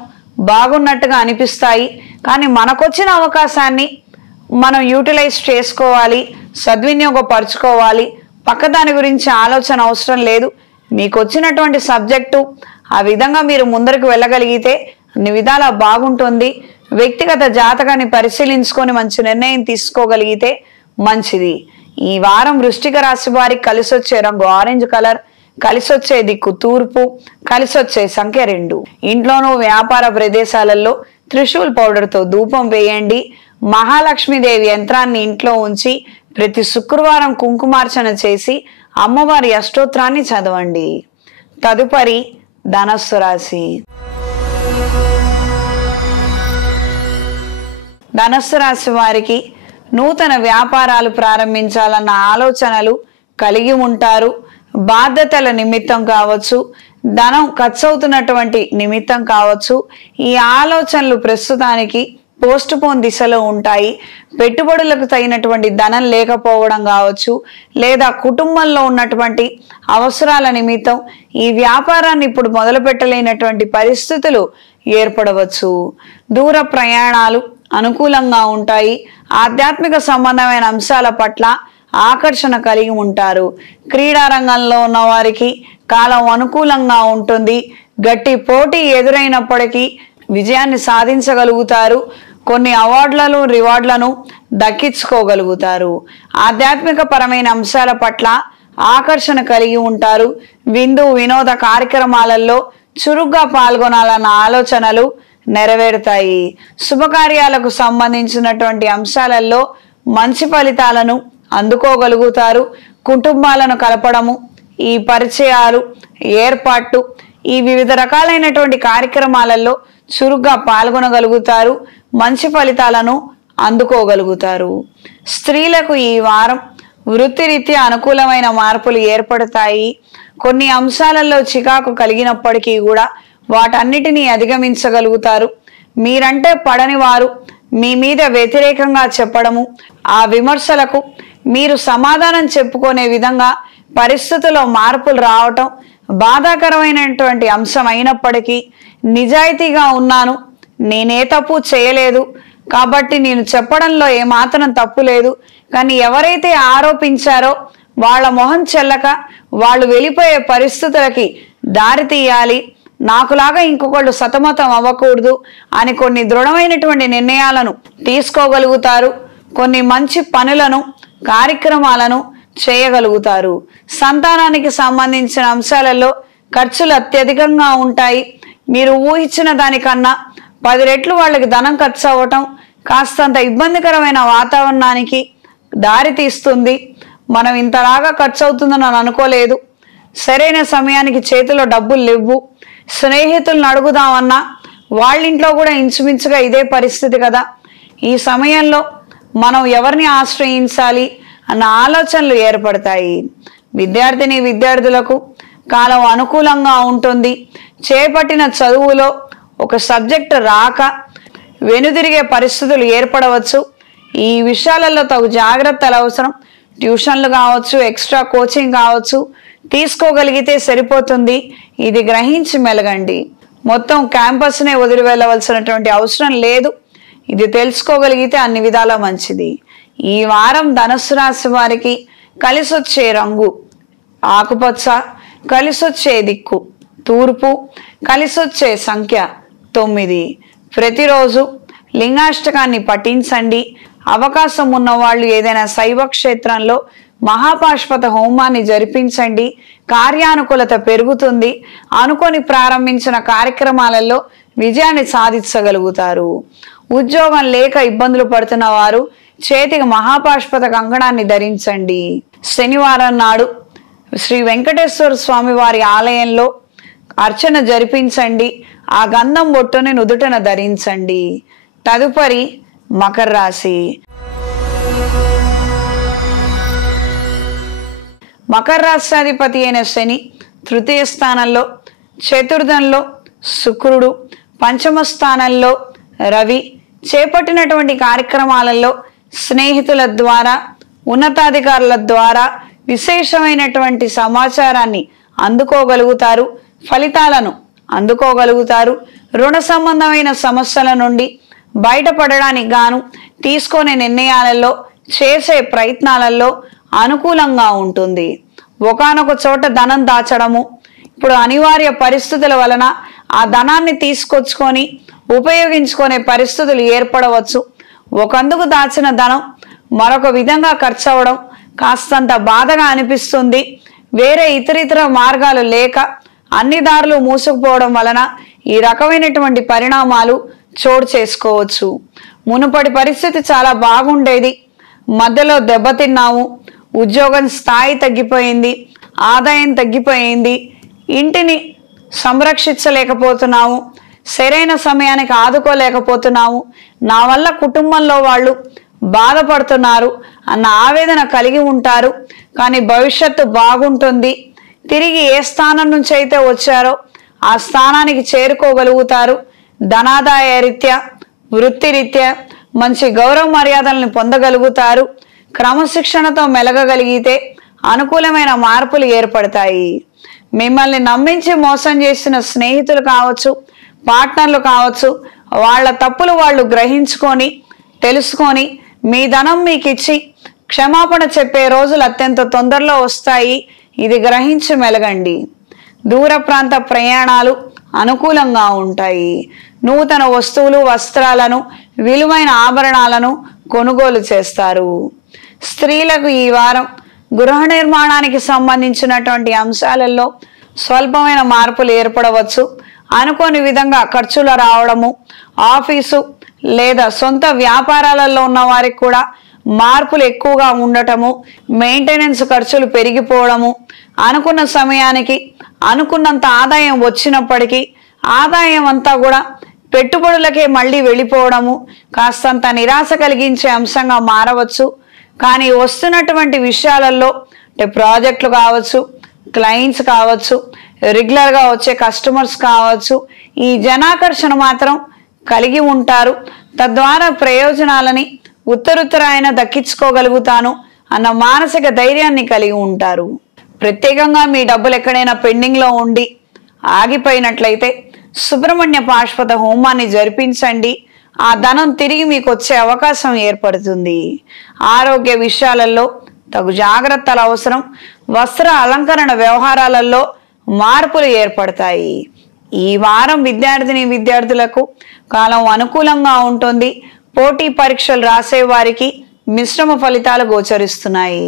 బాగున్నట్టుగా అనిపిస్తాయి. కానీ మనకొచ్చిన అవకాశాన్ని మనం యూటిలైజ్ చేసుకోవాలి, సద్వినియోగపరచుకోవాలి. పక్కదాని గురించి ఆలోచన అవసరం లేదు. మీకు వచ్చినటువంటి సబ్జెక్టు ఆ విధంగా మీరు ముందరకు వెళ్ళగలిగితే అన్ని విధాలా బాగుంటుంది. వ్యక్తిగత జాతకాన్ని పరిశీలించుకొని మంచి నిర్ణయం తీసుకోగలిగితే మంచిది. ఈ వారం వృశ్చిక రాశి వారికి కలిసి వచ్చే రంగు ఆరెంజ్ కలర్, కలిసి వచ్చే దిక్కు తూర్పు, కలిసి వచ్చే సంఖ్య 2. ఇంట్లోనూ వ్యాపార ప్రదేశాలలో త్రిశూల్ పౌడర్తో ధూపం వేయండి. మహాలక్ష్మీదేవి యంత్రాన్ని ఇంట్లో ఉంచి ప్రతి శుక్రవారం కుంకుమార్చన చేసి అమ్మవారి అష్టోత్రాన్ని చదవండి. తదుపరి ధనస్సు రాశి. ధనస్సు రాశి వారికి నూతన వ్యాపారాలు ప్రారంభించాలన్న ఆలోచనలు కలిగి ఉంటారు. బాధ్యతల నిమిత్తం కావచ్చు, ధనం ఖర్చు అవుతున్నటువంటి నిమిత్తం కావచ్చు, ఈ ఆలోచనలు ప్రస్తుతానికి పోస్ట్ పోన్ దిశలో ఉంటాయి. పెట్టుబడులకు తగినటువంటి ధనం లేకపోవడం కావచ్చు, లేదా కుటుంబంలో ఉన్నటువంటి అవసరాల నిమిత్తం ఈ వ్యాపారాన్ని ఇప్పుడు మొదలు పెట్టలేనటువంటి పరిస్థితులు ఏర్పడవచ్చు. దూర ప్రయాణాలు అనుకూలంగా ఉంటాయి. ఆధ్యాత్మిక సంబంధమైన అంశాల పట్ల ఆకర్షణ కలిగి ఉంటారు. క్రీడా రంగంలో ఉన్న వారికి కాలం అనుకూలంగా ఉంటుంది. గట్టి పోటీ ఎదురైనప్పటికీ విజయాన్ని సాధించగలుగుతారు. కొన్ని అవార్డులను, రివార్డులను దక్కించుకోగలుగుతారు. ఆధ్యాత్మిక పరమైన అంశాల పట్ల ఆకర్షణ కలిగి ఉంటారు. విందు వినోద కార్యక్రమాలలో చురుగ్గా పాల్గొనాలన్న ఆలోచనలు నెరవేరుతాయి. శుభకార్యాలకు సంబంధించినటువంటి అంశాలలో మంచి ఫలితాలను అందుకోగలుగుతారు. కుటుంబాలను కలపడము, ఈ పరిచయాలు, ఏర్పాట్లు, ఈ వివిధ రకాలైనటువంటి కార్యక్రమాలలో చురుగ్గా పాల్గొనగలుగుతారు. మంచి ఫలితాలను అందుకోగలుగుతారు. స్త్రీలకు ఈ వారం వృత్తిరీత్యా అనుకూలమైన మార్పులు ఏర్పడతాయి. కొన్ని అంశాలలో చికాకు కలిగినప్పటికీ కూడా వాటన్నిటినీ అధిగమించగలుగుతారు. మీరంటే పడని వారు మీ మీద వ్యతిరేకంగా చెప్పడము, ఆ విమర్శలకు మీరు సమాధానం చెప్పుకునే విధంగా పరిస్థితుల్లో మార్పులు రావటం బాధాకరమైనటువంటి అంశం అయినప్పటికీ నిజాయితీగా ఉన్నాను, నేనే తప్పు చేయలేదు కాబట్టి నేను చెప్పడంలో ఏమాత్రం తప్పు లేదు, కానీ ఎవరైతే ఆరోపించారో వాళ్ళ మొహం చెల్లక వాళ్ళు వెళ్ళిపోయే పరిస్థితులకి దారి తీయాలి, నాకులాగా ఇంకొకళ్ళు సతమతం అవ్వకూడదు అని కొన్ని దృఢమైనటువంటి నిర్ణయాలను తీసుకోగలుగుతారు. కొన్ని మంచి పనులను, కార్యక్రమాలను చేయగలుగుతారు. సంతానానికి సంబంధించిన అంశాలలో ఖర్చులు అత్యధికంగా ఉంటాయి. మీరు ఊహించిన దానికన్నా 10 రెట్లు వాళ్ళకి ధనం ఖర్చు అవ్వటం కాస్తంత ఇబ్బందికరమైన వాతావరణానికి దారి తీస్తుంది. మనం ఇంతలాగా ఖర్చు అవుతుందని నేను అనుకోలేదు, సరైన సమయానికి చేతిలో డబ్బులు లేవు, స్నేహితులను అడుగుదామన్నా వాళ్ళింట్లో కూడా ఇంచుమించుగా ఇదే పరిస్థితి కదా, ఈ సమయంలో మనం ఎవరిని ఆశ్రయించాలి అన్న ఆలోచనలు ఏర్పడతాయి. విద్యార్థులకు కాలం అనుకూలంగా ఉంటుంది. చేపట్టిన చదువులో ఒక సబ్జెక్టు రాక వెనుదిరిగే పరిస్థితులు ఏర్పడవచ్చు. ఈ విషయాలలో తగు జాగ్రత్తలు అవసరం. ట్యూషన్లు కావచ్చు, ఎక్స్ట్రా కోచింగ్ కావచ్చు, తీసుకోగలిగితే సరిపోతుంది. ఇది గ్రహించి మెలగండి. మొత్తం క్యాంపస్నే వదిలి వెళ్ళవలసినటువంటి అవసరం లేదు. ఇది తెలుసుకోగలిగితే అన్ని విధాలా మంచిది. ఈ వారం ధనుస్సు రాశి వారికి కలిసొచ్చే రంగు ఆకుపచ్చ, కలిసొచ్చే దిక్కు తూర్పు, కలిసొచ్చే సంఖ్య 9. ప్రతిరోజు లింగాష్టకాన్ని పఠించండి. అవకాశం ఉన్నవాళ్ళు ఏదైనా శైవ క్షేత్రంలో మహాపాశుపత హోమాన్ని జరిపించండి. కార్యానుకూలత పెరుగుతుంది. అనుకొని ప్రారంభించిన కార్యక్రమాలలో విజయాన్ని సాధించగలుగుతారు. ఉద్యోగం లేక ఇబ్బందులు పడుతున్న వారు చేతికి మహాపాశుపత కంకణాన్ని ధరించండి. శనివారం నాడు శ్రీ వెంకటేశ్వర స్వామి వారి ఆలయంలో అర్చన జరిపించండి. ఆ గంధం బొట్టుని నుదుటన ధరించండి. తదుపరి మకర రాశి. మకర రాష్ట్రాధిపతి అయిన శని తృతీయ స్థానంలో, చతుర్థంలో శుక్రుడు, పంచమ స్థానంలో రవి. చేపట్టినటువంటి కార్యక్రమాలలో స్నేహితుల ద్వారా, ఉన్నతాధికారుల ద్వారా విశేషమైనటువంటి సమాచారాన్ని అందుకోగలుగుతారు. ఫలితాలను అందుకోగలుగుతారు. రుణ సంబంధమైన సమస్యల నుండి బయటపడడానికి గాను తీసుకునే నిర్ణయాలలో, చేసే ప్రయత్నాలలో అనుకూలంగా ఉంటుంది. ఒకానొక చోట ధనం దాచడము, ఇప్పుడు అనివార్య పరిస్థితుల వలన ఆ ధనాన్ని తీసుకొచ్చుకొని ఉపయోగించుకునే పరిస్థితులు ఏర్పడవచ్చు. ఒకందుకు దాచిన ధనం మరొక విధంగా ఖర్చు అవడం కాస్తంత బాధగా అనిపిస్తుంది. వేరే ఇతరితర మార్గాలు లేక అన్ని దారులు మూసుకుపోవడం వలన ఈ రకమైనటువంటి పరిణామాలు చోటు చేసుకోవచ్చు. మునుపటి పరిస్థితి చాలా బాగుండేది, మధ్యలో దెబ్బతిన్నాము. ఉద్యోగం స్థాయి తగ్గిపోయింది, ఆదాయం తగ్గిపోయింది, ఇంటిని సంరక్షించలేకపోతున్నాము, సరైన సమయానికి ఆదుకోలేకపోతున్నాము, నా వల్ల కుటుంబంలో వాళ్ళు బాధపడుతున్నారు అన్న ఆవేదన కలిగి ఉంటారు. కానీ భవిష్యత్తు బాగుంటుంది. తిరిగి ఏ స్థానం నుంచి అయితే వచ్చారో ఆ స్థానానికి చేరుకోగలుగుతారు. ధనాదాయ రీత్యా, వృత్తి రీత్యా మంచి గౌరవ మర్యాదలను పొందగలుగుతారు. క్రమశిక్షణతో మెలగగలిగితే అనుకూలమైన మార్పులు ఏర్పడతాయి. మిమ్మల్ని నమ్మించి మోసం చేసిన స్నేహితులు కావచ్చు, పార్ట్నర్లు కావచ్చు, వాళ్ళ తప్పులు వాళ్ళు గ్రహించుకొని తెలుసుకొని మీ ధనం మీకు ఇచ్చి క్షమాపణ చెప్పే రోజులు అత్యంత తొందరలో వస్తాయి. ఇది గ్రహించి మెలగండి. దూర ప్రాంత ప్రయాణాలు అనుకూలంగా ఉంటాయి. నూతన వస్తువులు, వస్త్రాలను, విలువైన ఆభరణాలను కొనుగోలు చేస్తారు. స్త్రీలకు ఈ వారం గృహ నిర్మాణానికి సంబంధించినటువంటి అంశాలలో స్వల్పమైన మార్పులు ఏర్పడవచ్చు. అనుకోని విధంగా ఖర్చులు రావడము, ఆఫీసు లేదా సొంత వ్యాపారాలలో ఉన్న వారికి కూడా మార్పులు ఎక్కువగా ఉండటము, మెయింటెనెన్స్ ఖర్చులు పెరిగిపోవడము, అనుకున్న సమయానికి అనుకున్నంత ఆదాయం వచ్చినప్పటికీ ఆదాయం అంతా కూడా పెట్టుబడులకే మళ్ళీ వెళ్ళిపోవడము కాస్తంత నిరాశ కలిగించే అంశంగా మారవచ్చు. కానీ వస్తున్నటువంటి విషయాలలో అంటే ప్రాజెక్టులు కావచ్చు, క్లయింట్స్ కావచ్చు, రెగ్యులర్గా వచ్చే కస్టమర్స్ కావచ్చు, ఈ జనాకర్షణ మాత్రం కలిగి ఉంటారు. తద్వారా ప్రయోజనాలని ఉత్తరుత్తరాయన దక్కించుకోగలుగుతాను అన్న మానసిక ధైర్యాన్ని కలిగి ఉంటారు. ప్రత్యేకంగా మీ డబ్బులు ఎక్కడైనా పెండింగ్లో ఉండి ఆగిపోయినట్లయితే సుబ్రహ్మణ్య పాశుపత హోమాన్ని జరిపించండి. ఆ ధనం తిరిగి మీకు వచ్చే అవకాశం ఏర్పడుతుంది. ఆరోగ్య విషయాలలో తగు జాగ్రత్తలు అవసరం. వస్త్ర అలంకరణ వ్యవహారాలలో మార్పులు ఏర్పడతాయి. ఈ వారం విద్యార్థులకు కాలం అనుకూలంగా ఉంటుంది. పోటీ పరీక్షలు రాసే వారికి మిశ్రమ ఫలితాలు గోచరిస్తున్నాయి.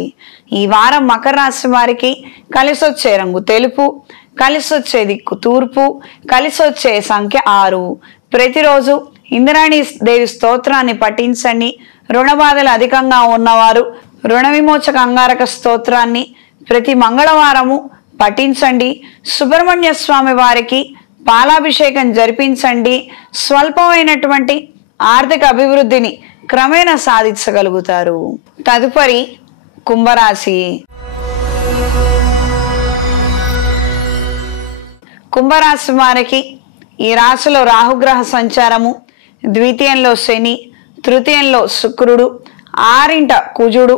ఈ వారం మకర రాశి వారికి కలిసొచ్చే రంగు తెలుపు, కలిసొచ్చే దిక్కు తూర్పు, కలిసొచ్చే సంఖ్య 6. ప్రతిరోజు ఇంద్రాణి దేవి స్తోత్రాన్ని పఠించండి. రుణ బాధలు అధికంగా ఉన్నవారు రుణ విమోచక అంగారక స్తోత్రాన్ని ప్రతి మంగళవారము పఠించండి. సుబ్రహ్మణ్య స్వామి వారికి పాలాభిషేకం జరిపించండి. స్వల్పమైనటువంటి ఆర్థిక అభివృద్ధిని క్రమేణా సాధించగలుగుతారు. తదుపరి కుంభరాశి. కుంభరాశి వారికి ఈ రాశిలో రాహుగ్రహ సంచారము, ద్వితీయంలో శని, తృతీయంలో శుక్రుడు, 6వ కుజుడు.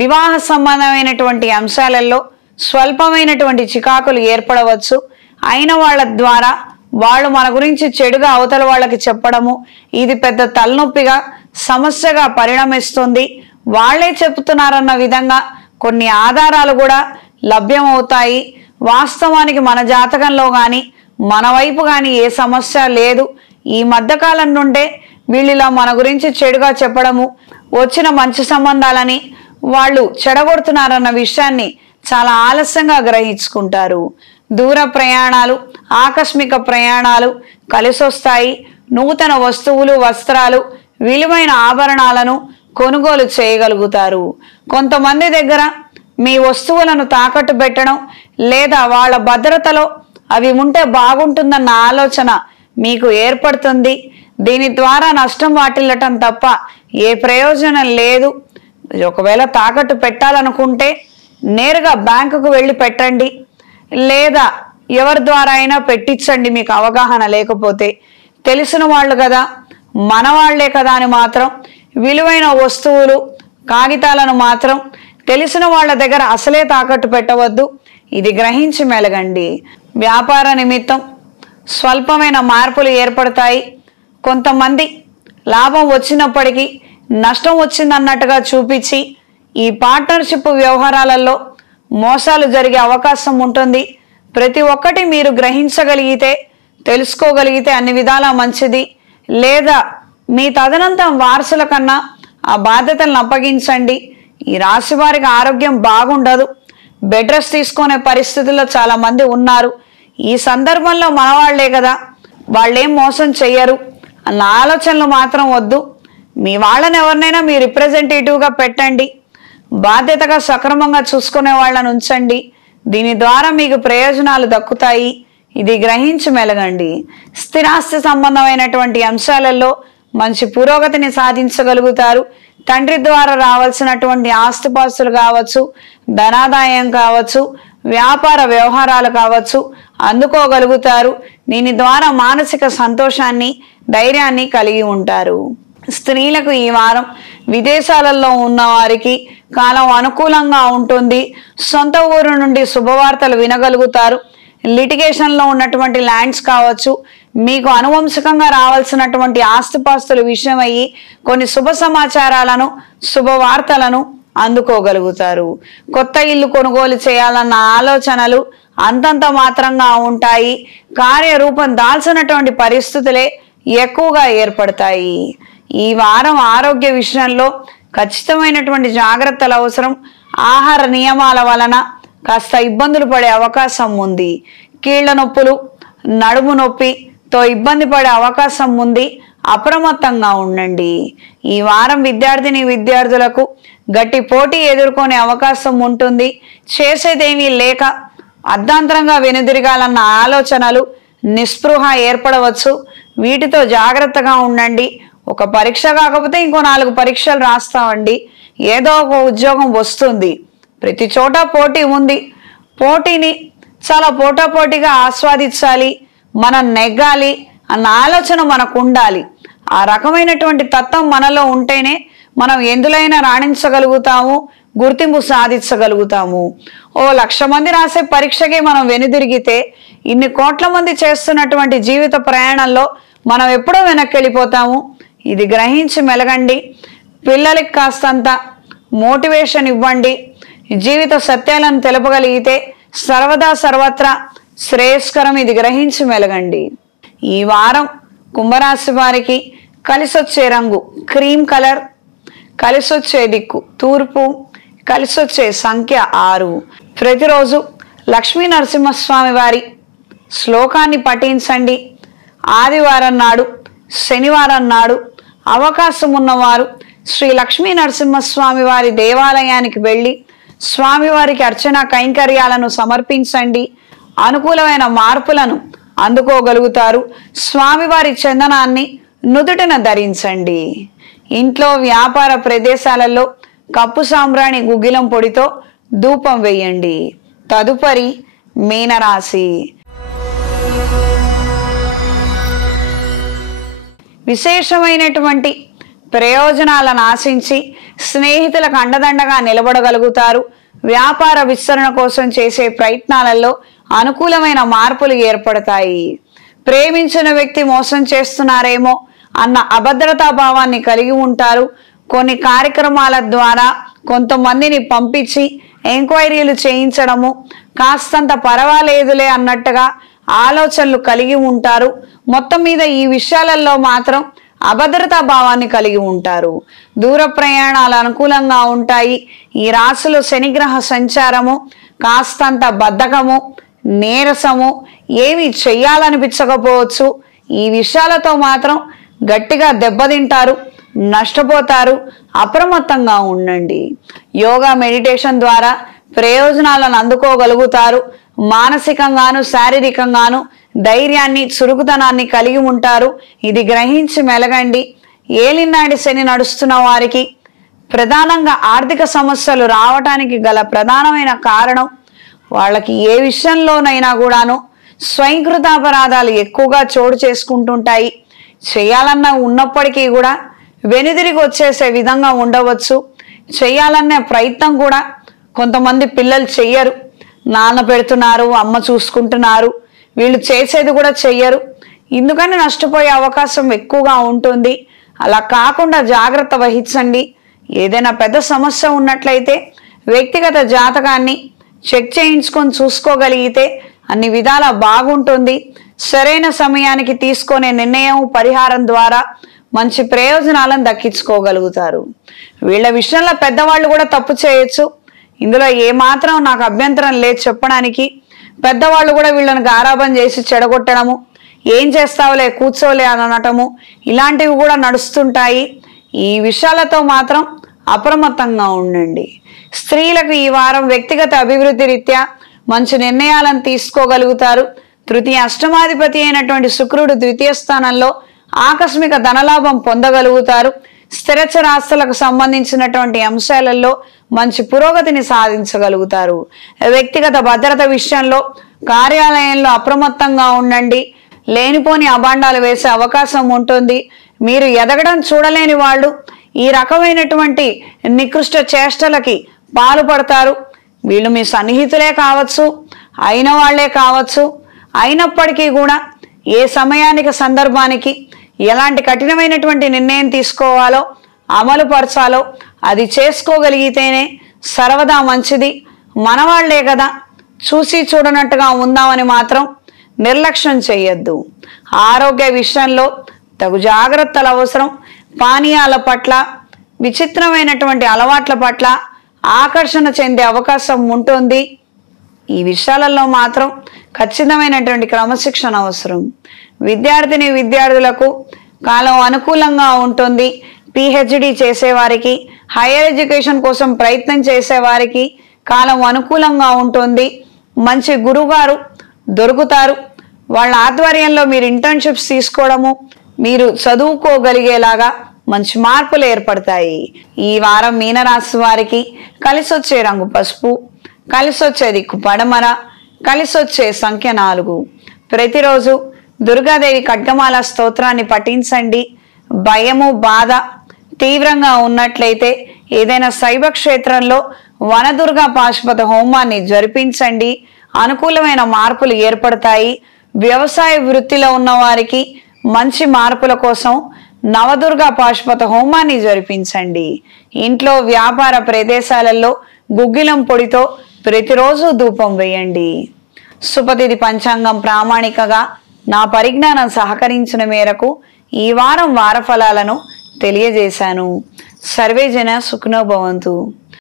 వివాహ సంబంధమైనటువంటి అంశాలలో స్వల్పమైనటువంటి చికాకులు ఏర్పడవచ్చు. అయిన వాళ్ళ ద్వారా వాళ్ళు మన గురించి చెడుగా అవతల వాళ్ళకి చెప్పడము ఇది పెద్ద తలనొప్పిగా సమస్యగా పరిణమిస్తుంది. వాళ్ళే చెప్తున్నారన్న విధంగా కొన్ని ఆధారాలు కూడా లభ్యమవుతాయి. వాస్తవానికి మన జాతకంలో కానీ మన వైపు కానీ ఏ సమస్య లేదు. ఈ మధ్యకాలం నుండే వీళ్ళిలా మన గురించి చెడుగా చెప్పడము, వచ్చిన మంచి సంబంధాలని వాళ్ళు చెడగొడుతున్నారన్న విషయాన్ని చాలా ఆలస్యంగా గ్రహించుకుంటారు. దూర ప్రయాణాలు, ఆకస్మిక ప్రయాణాలు కలిసొస్తాయి. నూతన వస్తువులు, వస్త్రాలు, విలువైన ఆభరణాలను కొనుగోలు చేయగలుగుతారు. కొంతమంది దగ్గర మీ వస్తువులను తాకట్టు పెట్టడం లేదా వాళ్ళ భద్రతలో అవి ఉంటే బాగుంటుందన్న ఆలోచన మీకు ఏర్పడుతుంది. దీని ద్వారా నష్టం వాటిల్లటం తప్ప ఏ ప్రయోజనం లేదు. ఒకవేళ తాకట్టు పెట్టాలనుకుంటే నేరుగా బ్యాంకుకు వెళ్ళి పెట్టండి, లేదా ఎవరి ద్వారా అయినా పెట్టించండి. మీకు అవగాహన లేకపోతే తెలిసిన వాళ్ళు కదా, మన వాళ్లే కదా అని మాత్రం విలువైన వస్తువులు, కాగితాలను మాత్రం తెలిసిన వాళ్ళ దగ్గర అసలే తాకట్టు పెట్టవద్దు. ఇది గ్రహించి మెలగండి. వ్యాపార నిమిత్తం స్వల్పమైన మార్పులు ఏర్పడతాయి. కొంతమంది లాభం వచ్చినప్పటికీ నష్టం వచ్చిందన్నట్టుగా చూపించి ఈ పార్ట్నర్షిప్ వ్యవహారాలలో మోసాలు జరిగే అవకాశం ఉంటుంది. ప్రతి ఒక్కటి మీరు గ్రహించగలిగితే, తెలుసుకోగలిగితే అన్ని విధాలా మంచిది. లేదా మీ తదనంతరం వారసుల కన్నా ఆ బాధ్యతలను అప్పగించండి. ఈ రాశి వారికి ఆరోగ్యం బాగుండదు. బెడ్ రెస్ట్ తీసుకునే పరిస్థితుల్లో చాలా మంది ఉన్నారు. ఈ సందర్భంలో మనవాళ్లే కదా, వాళ్ళేం మోసం చెయ్యరు అన్న ఆలోచనలు మాత్రం వద్దు. మీ వాళ్ళని ఎవరినైనా మీ రిప్రజెంటేటివ్గా పెట్టండి. బాధ్యతగా సక్రమంగా చూసుకునే వాళ్ళని ఉంచండి. దీని ద్వారా మీకు ప్రయోజనాలు దక్కుతాయి. ఇది గ్రహించి మెలగండి. స్థిరాస్తి సంబంధమైనటువంటి అంశాలలో మంచి పురోగతిని సాధించగలుగుతారు. తండ్రి ద్వారా రావాల్సినటువంటి ఆస్తిపాస్తులు కావచ్చు, ధనాదాయం కావచ్చు, వ్యాపార వ్యవహారాలు కావచ్చు అందుకోగలుగుతారు. దీని ద్వారా మానసిక సంతోషాన్ని, ధైర్యాన్ని కలిగి ఉంటారు. స్త్రీలకు ఈ వారం విదేశాలలో ఉన్న వారికి కాలం అనుకూలంగా ఉంటుంది. సొంత ఊరు నుండి శుభవార్తలు వినగలుగుతారు. లిటిగేషన్లో ఉన్నటువంటి ల్యాండ్స్ కావచ్చు, మీకు అనువంశికంగా రావాల్సినటువంటి ఆస్తిపాస్తుల విషయమయ్యి కొన్ని శుభ సమాచారాలను, శుభవార్తలను అందుకోగలుగుతారు. కొత్త ఇల్లు కొనుగోలు చేయాలన్న ఆలోచనలు అంతంత మాత్రంగా ఉంటాయి. కార్యరూపం దాల్చినటువంటి పరిస్థితులే ఎక్కువగా ఏర్పడతాయి. ఈ వారం ఆరోగ్య విషయంలో ఖచ్చితమైనటువంటి జాగ్రత్తలు అవసరం. ఆహార నియమాల వలన కాస్త ఇబ్బందులు పడే అవకాశం ఉంది. కీళ్ల నొప్పులు, నడుము నొప్పితో ఇబ్బంది పడే అవకాశం ఉంది. అప్రమత్తంగా ఉండండి. ఈ వారం విద్యార్థులకు గట్టి పోటీ ఎదుర్కొనే అవకాశం ఉంటుంది. చేసేదేమీ లేక అర్ధాంతరంగా వెనుదిరగాలన్న ఆలోచనలు, నిస్పృహ ఏర్పడవచ్చు. వీటితో జాగ్రత్తగా ఉండండి. ఒక పరీక్ష కాకపోతే ఇంకో 4 పరీక్షలు రాస్తామండి. ఏదో ఒక ఉద్యోగం వస్తుంది. ప్రతి చోట పోటీ ఉంది. పోటీని చాలా పోటాపోటీగా ఆస్వాదించాలి, మనం నెగ్గాలి అన్న ఆలోచన మనకు ఉండాలి. ఆ రకమైనటువంటి తత్వం మనలో ఉంటేనే మనం ఎందులైనా రాణించగలుగుతాము, గుర్తింపు సాధించగలుగుతాము. 1,00,000 మంది రాసే పరీక్షకే మనం వెనుదిరిగితే ఇన్ని కోట్ల మంది చేస్తున్నటువంటి జీవిత ప్రయాణంలో మనం ఎప్పుడో వెనక్కి వెళ్ళిపోతాము. ఇది గ్రహించి మెలగండి. పిల్లలకి కాస్తంత మోటివేషన్ ఇవ్వండి. జీవిత సత్యాలను తెలుపగలిగితే సర్వదా సర్వత్రా శ్రేయస్కరం. ఇది గ్రహించి మెలగండి. ఈ వారం కుంభరాశి వారికి కలిసొచ్చే రంగు క్రీమ్ కలర్, కలిసొచ్చే దిక్కు తూర్పు, కలిసొచ్చే సంఖ్య 6. ప్రతిరోజు లక్ష్మీ నరసింహస్వామి వారి శ్లోకాన్ని పఠించండి. ఆదివారం నాడు, శనివారం నాడు అవకాశం ఉన్నవారు శ్రీ లక్ష్మీ నరసింహస్వామి వారి దేవాలయానికి వెళ్ళి స్వామివారికి అర్చన కైంకర్యాలను సమర్పించండి. అనుకూలమైన మార్పులను అందుకోగలుగుతారు. స్వామివారి చందనాన్ని నుదుటిన ధరించండి. ఇంట్లో, వ్యాపార ప్రదేశాలలో కప్పు సాంబ్రాణి గుగ్గిలం పొడితో ధూపం వేయండి. తదుపరి మీనరాశి. విశేషమైనటువంటి ప్రయోజనాలను ఆశించి స్నేహితులకు అండదండగా నిలబడగలుగుతారు. వ్యాపార విస్తరణ కోసం చేసే ప్రయత్నాలలో అనుకూలమైన మార్పులు ఏర్పడతాయి. ప్రేమించిన వ్యక్తి మోసం చేస్తున్నారేమో అన్న అభద్రతా భావాన్ని కలిగి ఉంటారు. కొన్ని కార్యక్రమాల ద్వారా కొంతమందిని పంపించి ఎంక్వైరీలు చేయించడము, కాస్తంత పర్వాలేదులే అన్నట్టుగా ఆలోచనలు కలిగి ఉంటారు. మొత్తం మీద ఈ విషయాలలో మాత్రం అభద్రతా భావాన్ని కలిగి ఉంటారు. దూర ప్రయాణాలు అనుకూలంగా ఉంటాయి. ఈ రాశిలో శనిగ్రహ సంచారము కాస్తంత బద్ధకము, నీరసము, ఏమి చెయ్యాలనిపించకపోవచ్చు. ఈ విషయాలతో మాత్రం గట్టిగా దెబ్బతింటారు, నష్టపోతారు. అప్రమత్తంగా ఉండండి. యోగా, మెడిటేషన్ ద్వారా ప్రయోజనాలను అందుకోగలుగుతారు. మానసికంగాను శారీరకంగాను ధైర్యాన్ని, చురుకుతనాన్ని కలిగి ఉంటారు. ఇది గ్రహించి మెలగండి. ఏలినాటి శని నడుస్తున్న వారికి ప్రధానంగా ఆర్థిక సమస్యలు రావటానికి గల ప్రధానమైన కారణం వాళ్ళకి ఏ విషయంలోనైనా కూడాను స్వయంకృతాపరాధాలు ఎక్కువగా చోటు చేసుకుంటుంటాయి. చేయాలన్న ఉన్నప్పటికీ కూడా వెనుదిరిగి వచ్చేసే విధంగా ఉండవచ్చు. చేయాలనే ప్రయత్నం కూడా కొంతమంది పిల్లలు చెయ్యరు. నాన్న పెడుతున్నారు, అమ్మ చూసుకుంటున్నారు, వీళ్ళు చేసేది కూడా చెయ్యరు. ఇందుకని నష్టపోయే అవకాశం ఎక్కువగా ఉంటుంది. అలా కాకుండా జాగ్రత్త వహించండి. ఏదైనా పెద్ద సమస్య ఉన్నట్లయితే వ్యక్తిగత జాతకాన్ని చెక్ చేయించుకొని చూసుకోగలిగితే అన్ని విధాలా బాగుంటుంది. సరైన సమయానికి తీసుకునే నిర్ణయం, పరిహారం ద్వారా మంచి ప్రయోజనాలను దక్కించుకోగలుగుతారు. వీళ్ళ విషయంలో పెద్దవాళ్ళు కూడా తప్పు చేయొచ్చు. ఇందులో ఏమాత్రం నాకు అభ్యంతరం లేదు చెప్పడానికి. పెద్దవాళ్ళు కూడా వీళ్ళని గారాబం చేసి చెడగొట్టడము, ఏం చేస్తావులే కూర్చోలే అని అనటము, ఇలాంటివి కూడా నడుస్తుంటాయి. ఈ విషయాలతో మాత్రం అప్రమత్తంగా ఉండండి. స్త్రీలకు ఈ వారం వ్యక్తిగత అభివృద్ధి రీత్యా మంచి నిర్ణయాలను తీసుకోగలుగుతారు. తృతీయ అష్టమాధిపతి అయినటువంటి శుక్రుడు ద్వితీయ స్థానంలో ఆకస్మిక ధనలాభం పొందగలుగుతారు. స్థిరచరాస్తులకు సంబంధించినటువంటి అంశాలలో మంచి పురోగతిని సాధించగలుగుతారు. వ్యక్తిగత భద్రత విషయంలో కార్యాలయంలో అప్రమత్తంగా ఉండండి. లేనిపోని అభాండాలు వేసే అవకాశం ఉంటుంది. మీరు ఎదగడం చూడలేని వాళ్ళు ఈ రకమైనటువంటి నికృష్ట చేష్టలకి పాల్పడతారు. వీళ్ళు మీ సన్నిహితులే కావచ్చు, అయిన వాళ్లే కావచ్చు. అయినప్పటికీ కూడా ఏ సమయానికి, సందర్భానికి ఎలాంటి కఠినమైనటువంటి నిర్ణయం తీసుకోవాలో, అమలు పరచాలో అది చేసుకోగలిగితేనే సర్వదా మంచిది. మనవాళ్లే కదా, చూసి చూడనట్టుగా ఉందామని మాత్రం నిర్లక్ష్యం చేయొద్దు. ఆరోగ్య విషయంలో తగు జాగ్రత్తలు అవసరం. పానీయాల పట్ల, విచిత్రమైనటువంటి అలవాట్ల పట్ల ఆకర్షణ చెందే అవకాశం ఉంటుంది. ఈ విషయాలలో మాత్రం ఖచ్చితమైనటువంటి క్రమశిక్షణ అవసరం. విద్యార్థులకు కాలం అనుకూలంగా ఉంటుంది. పిహెచ్డి చేసేవారికి, హైయర్ ఎడ్యుకేషన్ కోసం ప్రయత్నం చేసేవారికి కాలం అనుకూలంగా ఉంటుంది. మంచి గురువుగారు దొరుకుతారు. వాళ్ళ ఆధ్వర్యంలో మీరు ఇంటర్న్షిప్స్ తీసుకోవడము, మీరు చదువుకోగలిగేలాగా మంచి మార్పులు ఏర్పడతాయి. ఈ వారం మీనరాశి వారికి కలిసొచ్చే రంగు పసుపు, కలిసొచ్చే దిక్కు పడమర, కలిసొచ్చే సంఖ్య 4. ప్రతిరోజు దుర్గాదేవి ఖడ్గమాల స్తోత్రాన్ని పఠించండి. భయము, బాధ తీవ్రంగా ఉన్నట్లయితే ఏదైనా శైవ క్షేత్రంలో వనదుర్గా పాశుపత హోమాన్ని జరిపించండి. అనుకూలమైన మార్పులు ఏర్పడతాయి. వ్యవసాయ వృత్తిలో ఉన్న వారికి మంచి మార్పుల కోసం నవదుర్గా పాశుపత హోమాన్ని జరిపించండి. ఇంట్లో, వ్యాపార ప్రదేశాలలో గుగ్గిలం పొడితో ప్రతిరోజు ధూపం వేయండి. సుపతిథి పంచాంగం ప్రామాణికగా నా పరిజ్ఞానం సహకరించిన మేరకు ఈ వారం వార ఫలాలను తెలియజేశాను. సర్వే జన సుఖినో భవంతు.